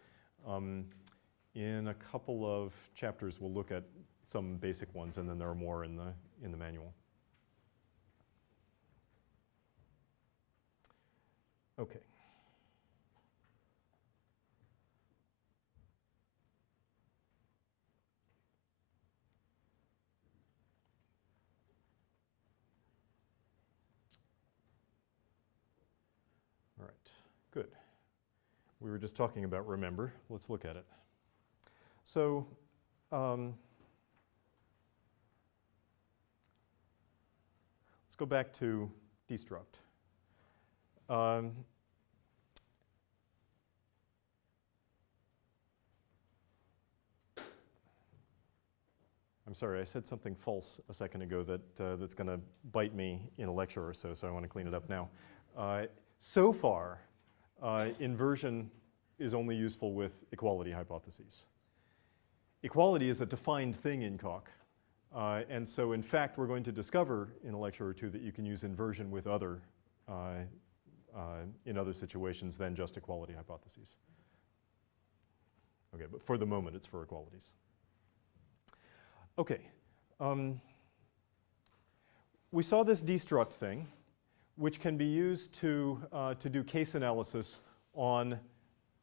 In a couple of chapters, we'll look at some basic ones, and then there are more in the manual. Okay. All right, good. We were just talking about remember. Let's look at it. So let's go back to destruct. I'm sorry, I said something false a second ago that's going to bite me in a lecture or so I want to clean it up now. So far, inversion is only useful with equality hypotheses. Equality is a defined thing in Coq. And so, in fact, we're going to discover in a lecture or two that you can use inversion with in other situations than just equality hypotheses. Okay, but for the moment, it's for equalities. Okay. We saw this destruct thing, which can be used to do case analysis on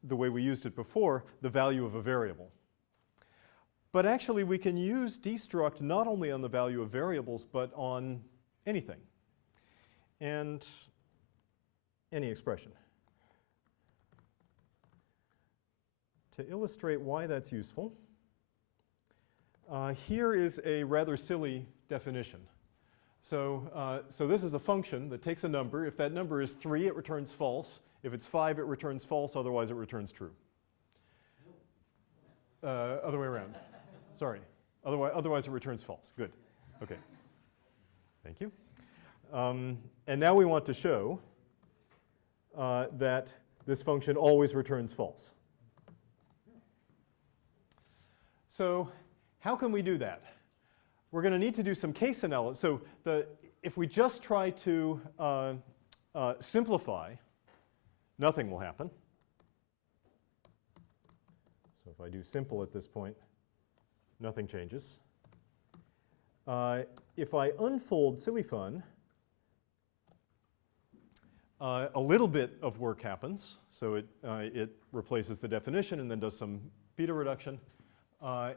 the way we used it before, the value of a variable. But actually, we can use destruct not only on the value of variables, but on anything and any expression. To illustrate why that's useful, here is a rather silly definition. So this is a function that takes a number. If that number is 3, it returns false. If it's 5, it returns false. Otherwise, it returns true. Other way around. Sorry. Otherwise, it returns false. Good. OK. Thank you. And now we want to show that this function always returns false. So how can we do that? We're going to need to do some case analysis. So if we just try to simplify, nothing will happen. So if I do simple at this point, nothing changes. If I unfold SillyFun, a little bit of work happens. So it replaces the definition and then does some beta reduction. But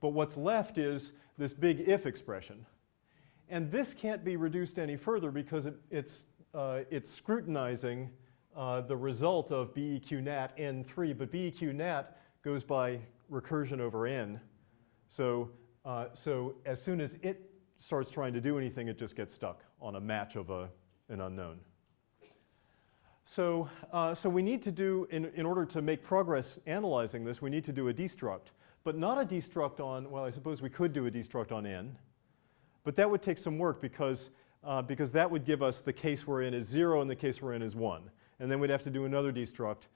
what's left is this big if expression. And this can't be reduced any further because it's scrutinizing the result of BEQ nat n3. But BEQ nat goes by recursion over n. So as soon as it starts trying to do anything, it just gets stuck on a match of an unknown. So we need to do, in order to make progress analyzing this, we need to do a destruct. But not a destruct on, well, I suppose we could do a destruct on n. But that would take some work because that would give us the case where n is 0 and the case where n is 1. And then we'd have to do another destruct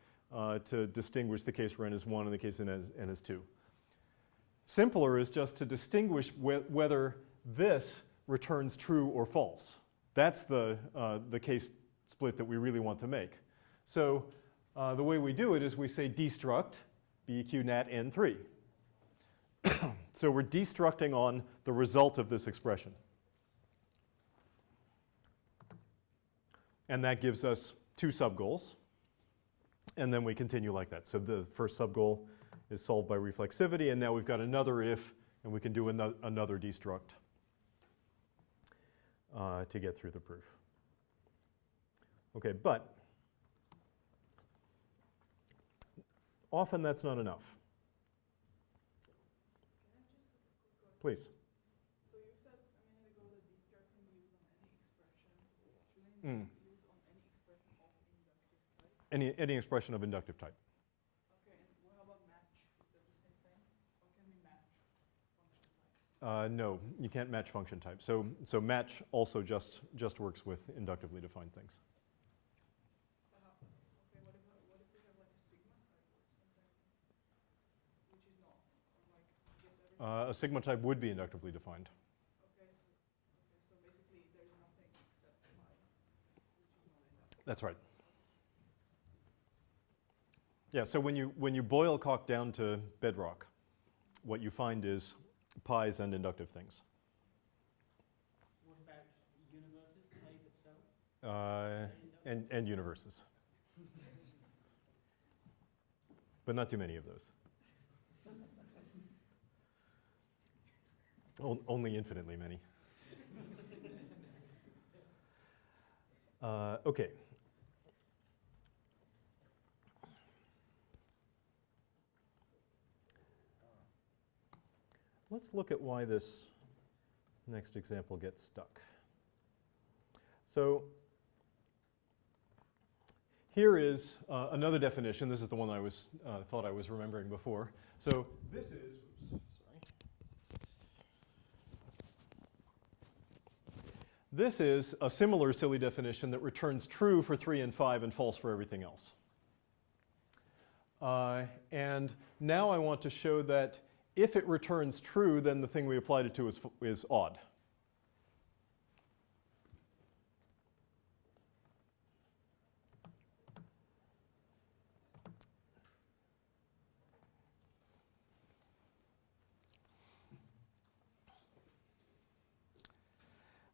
to distinguish the case where n is 1 and the case n is 2. Simpler is just to distinguish whether this returns true or false. That's the case split that we really want to make. So the way we do it is we say destruct BEQ nat n3. So we're destructing on the result of this expression. And that gives us 2 subgoals. And then we continue like that. So the first subgoal is solved by reflexivity. And now we've got another if, and we can do another destruct to get through the proof. OK, but often that's not enough. Please. So you said a minute ago that destruct can be used on any expression. Shouldn't it be used on any expression of inductive type? Any expression of inductive type. Okay, and what about match? Is that the same thing? Or can we match function types? No, you can't match function type. So match also just works with inductively defined things. Okay, what if we have like a sigma type or something, which is not? Or like, I guess everything. A sigma type would be inductively defined. Okay, so basically there's nothing except pi, which is not inductive. That's right. Yeah, so when you boil Coq down to bedrock, what you find is pi's and inductive things. What about universes, type itself? And universes. But not too many of those. Only infinitely many. OK. Let's look at why this next example gets stuck. So here is another definition. This is the one I thought I was remembering before. So this is, this is a similar silly definition that returns true for 3 and 5 and false for everything else. And now I want to show that if it returns true, then the thing we applied it to is odd.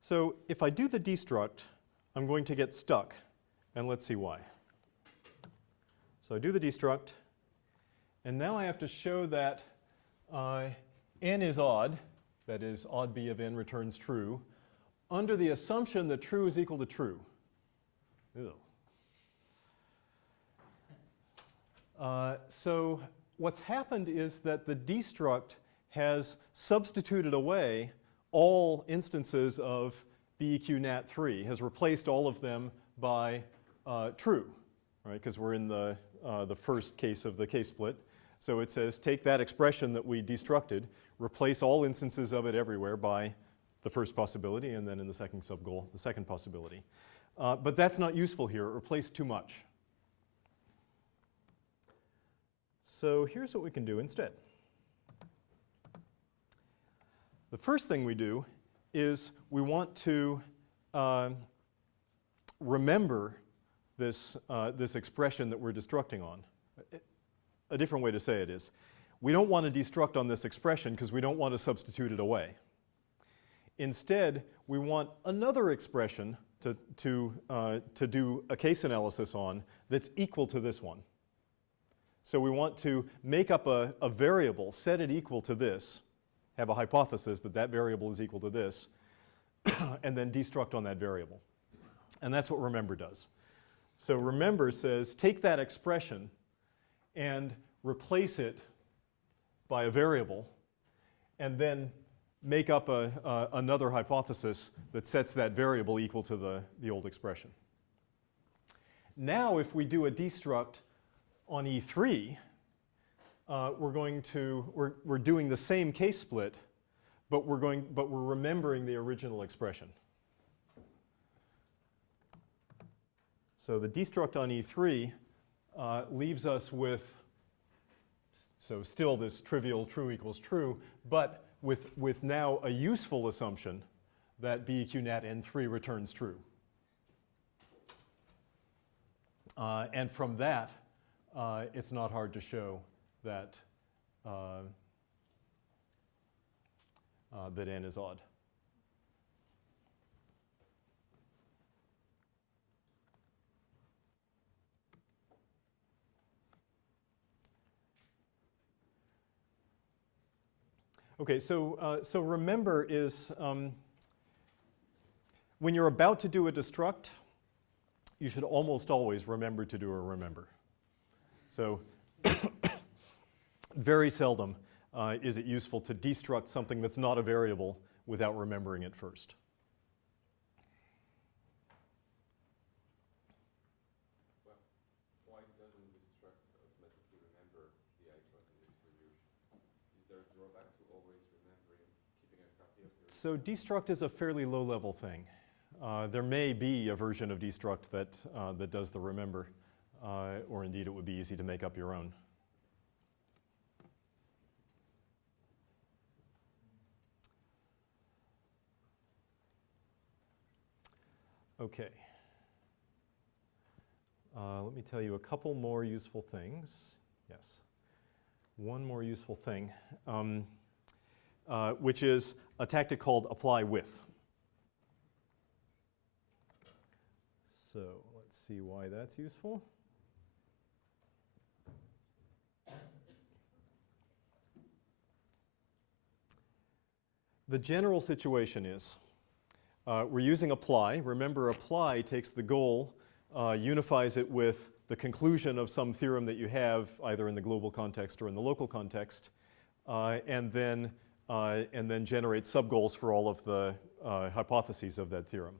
So if I do the destruct, I'm going to get stuck. And let's see why. So I do the destruct. And now I have to show that n is odd. That is, odd b of n returns true, under the assumption that true is equal to true. Ew. So what's happened is that the destruct has substituted away all instances of BEQ nat 3, has replaced all of them by true, right? Because we're in the first case of the case split. So it says take that expression that we destructed, replace all instances of it everywhere by the first possibility, and then in the second subgoal, the second possibility. But that's not useful here. It replaced too much. So here's what we can do instead. The first thing we do is we want to remember this expression that we're destructing on. A different way to say it is, we don't want to destruct on this expression because we don't want to substitute it away. Instead, we want another expression to do a case analysis on that's equal to this one. So we want to make up a variable, set it equal to this, have a hypothesis that that variable is equal to this, and then destruct on that variable. And that's what remember does. So remember says, take that expression and replace it by a variable, and then make up another hypothesis that sets that variable equal to the old expression. Now if we do a destruct on E3, we're doing the same case split, but we're remembering the original expression. So the destruct on E3 leaves us with, so still this trivial true equals true, but with now a useful assumption that BEQ nat N3 returns true. And from that, it's not hard to show that that N is odd. Okay, so remember is when you're about to do a destruct, you should almost always remember to do a remember. So very seldom is it useful to destruct something that's not a variable without remembering it first. Well, why doesn't destruct automatically remember the hypothesis for you? Is there a drawback to always remembering, keeping a copy of the... So destruct is a fairly low-level thing. There may be a version of destruct that does the remember, or indeed it would be easy to make up your own. Okay. Let me tell you a couple more useful things. Yes. One more useful thing, which is a tactic called apply with. So let's see why that's useful. The general situation is we're using apply. Remember, apply takes the goal, unifies it with the conclusion of some theorem that you have either in the global context or in the local context, and then generates subgoals for all of the hypotheses of that theorem.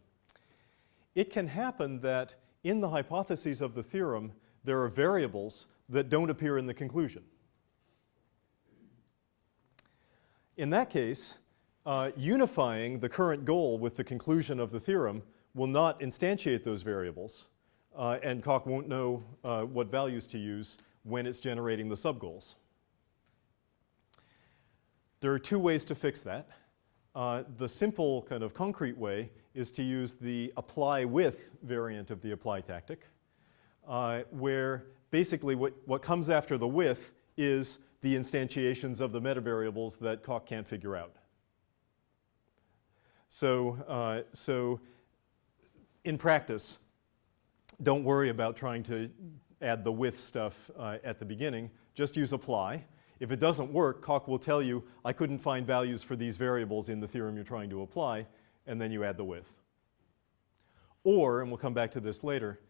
It can happen that in the hypotheses of the theorem, there are variables that don't appear in the conclusion. In that case, unifying the current goal with the conclusion of the theorem will not instantiate those variables, and Coq won't know what values to use when it's generating the subgoals. There are two ways to fix that. The simple kind of concrete way is to use the apply with variant of the apply tactic, where basically what comes after the with is the instantiations of the metavariables that Coq can't figure out. So in practice, don't worry about trying to add the with stuff at the beginning. Just use apply. If it doesn't work, Coq will tell you, I couldn't find values for these variables in the theorem you're trying to apply, and then you add the width. Or, and we'll come back to this later,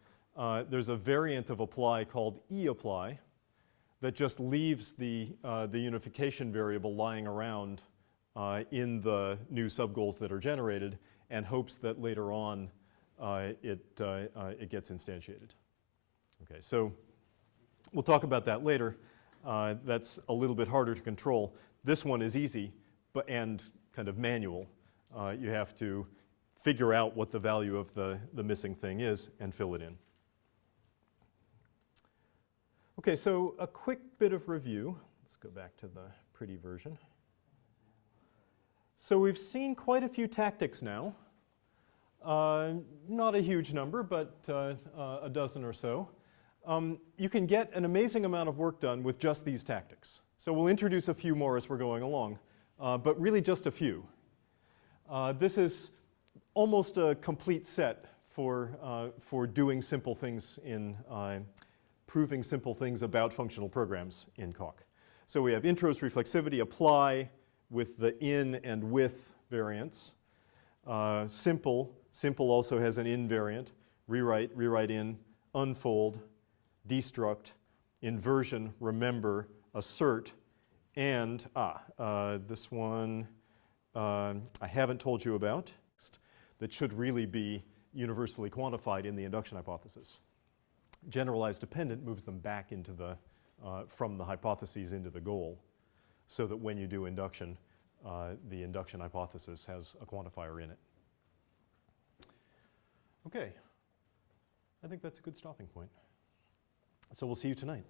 there's a variant of apply called eApply that just leaves the unification variable lying around in the new subgoals that are generated and hopes that later on it gets instantiated. Okay, so we'll talk about that later. That's a little bit harder to control. This one is easy and kind of manual. You have to figure out what the value of the missing thing is and fill it in. Okay, so a quick bit of review. Let's go back to the pretty version. So we've seen quite a few tactics now. Not a huge number, but a dozen or so. You can get an amazing amount of work done with just these tactics. So we'll introduce a few more as we're going along, but really just a few. This is almost a complete set for doing simple things in proving simple things about functional programs in Coq. So we have intros, reflexivity, apply with the in and with variants. Simple also has an in variant. Rewrite, rewrite in, unfold, destruct, inversion, remember, assert, and this one I haven't told you about that should really be universally quantified in the induction hypothesis. Generalized dependent moves them back into from the hypotheses into the goal, so that when you do induction, the induction hypothesis has a quantifier in it. Okay, I think that's a good stopping point. So we'll see you tonight.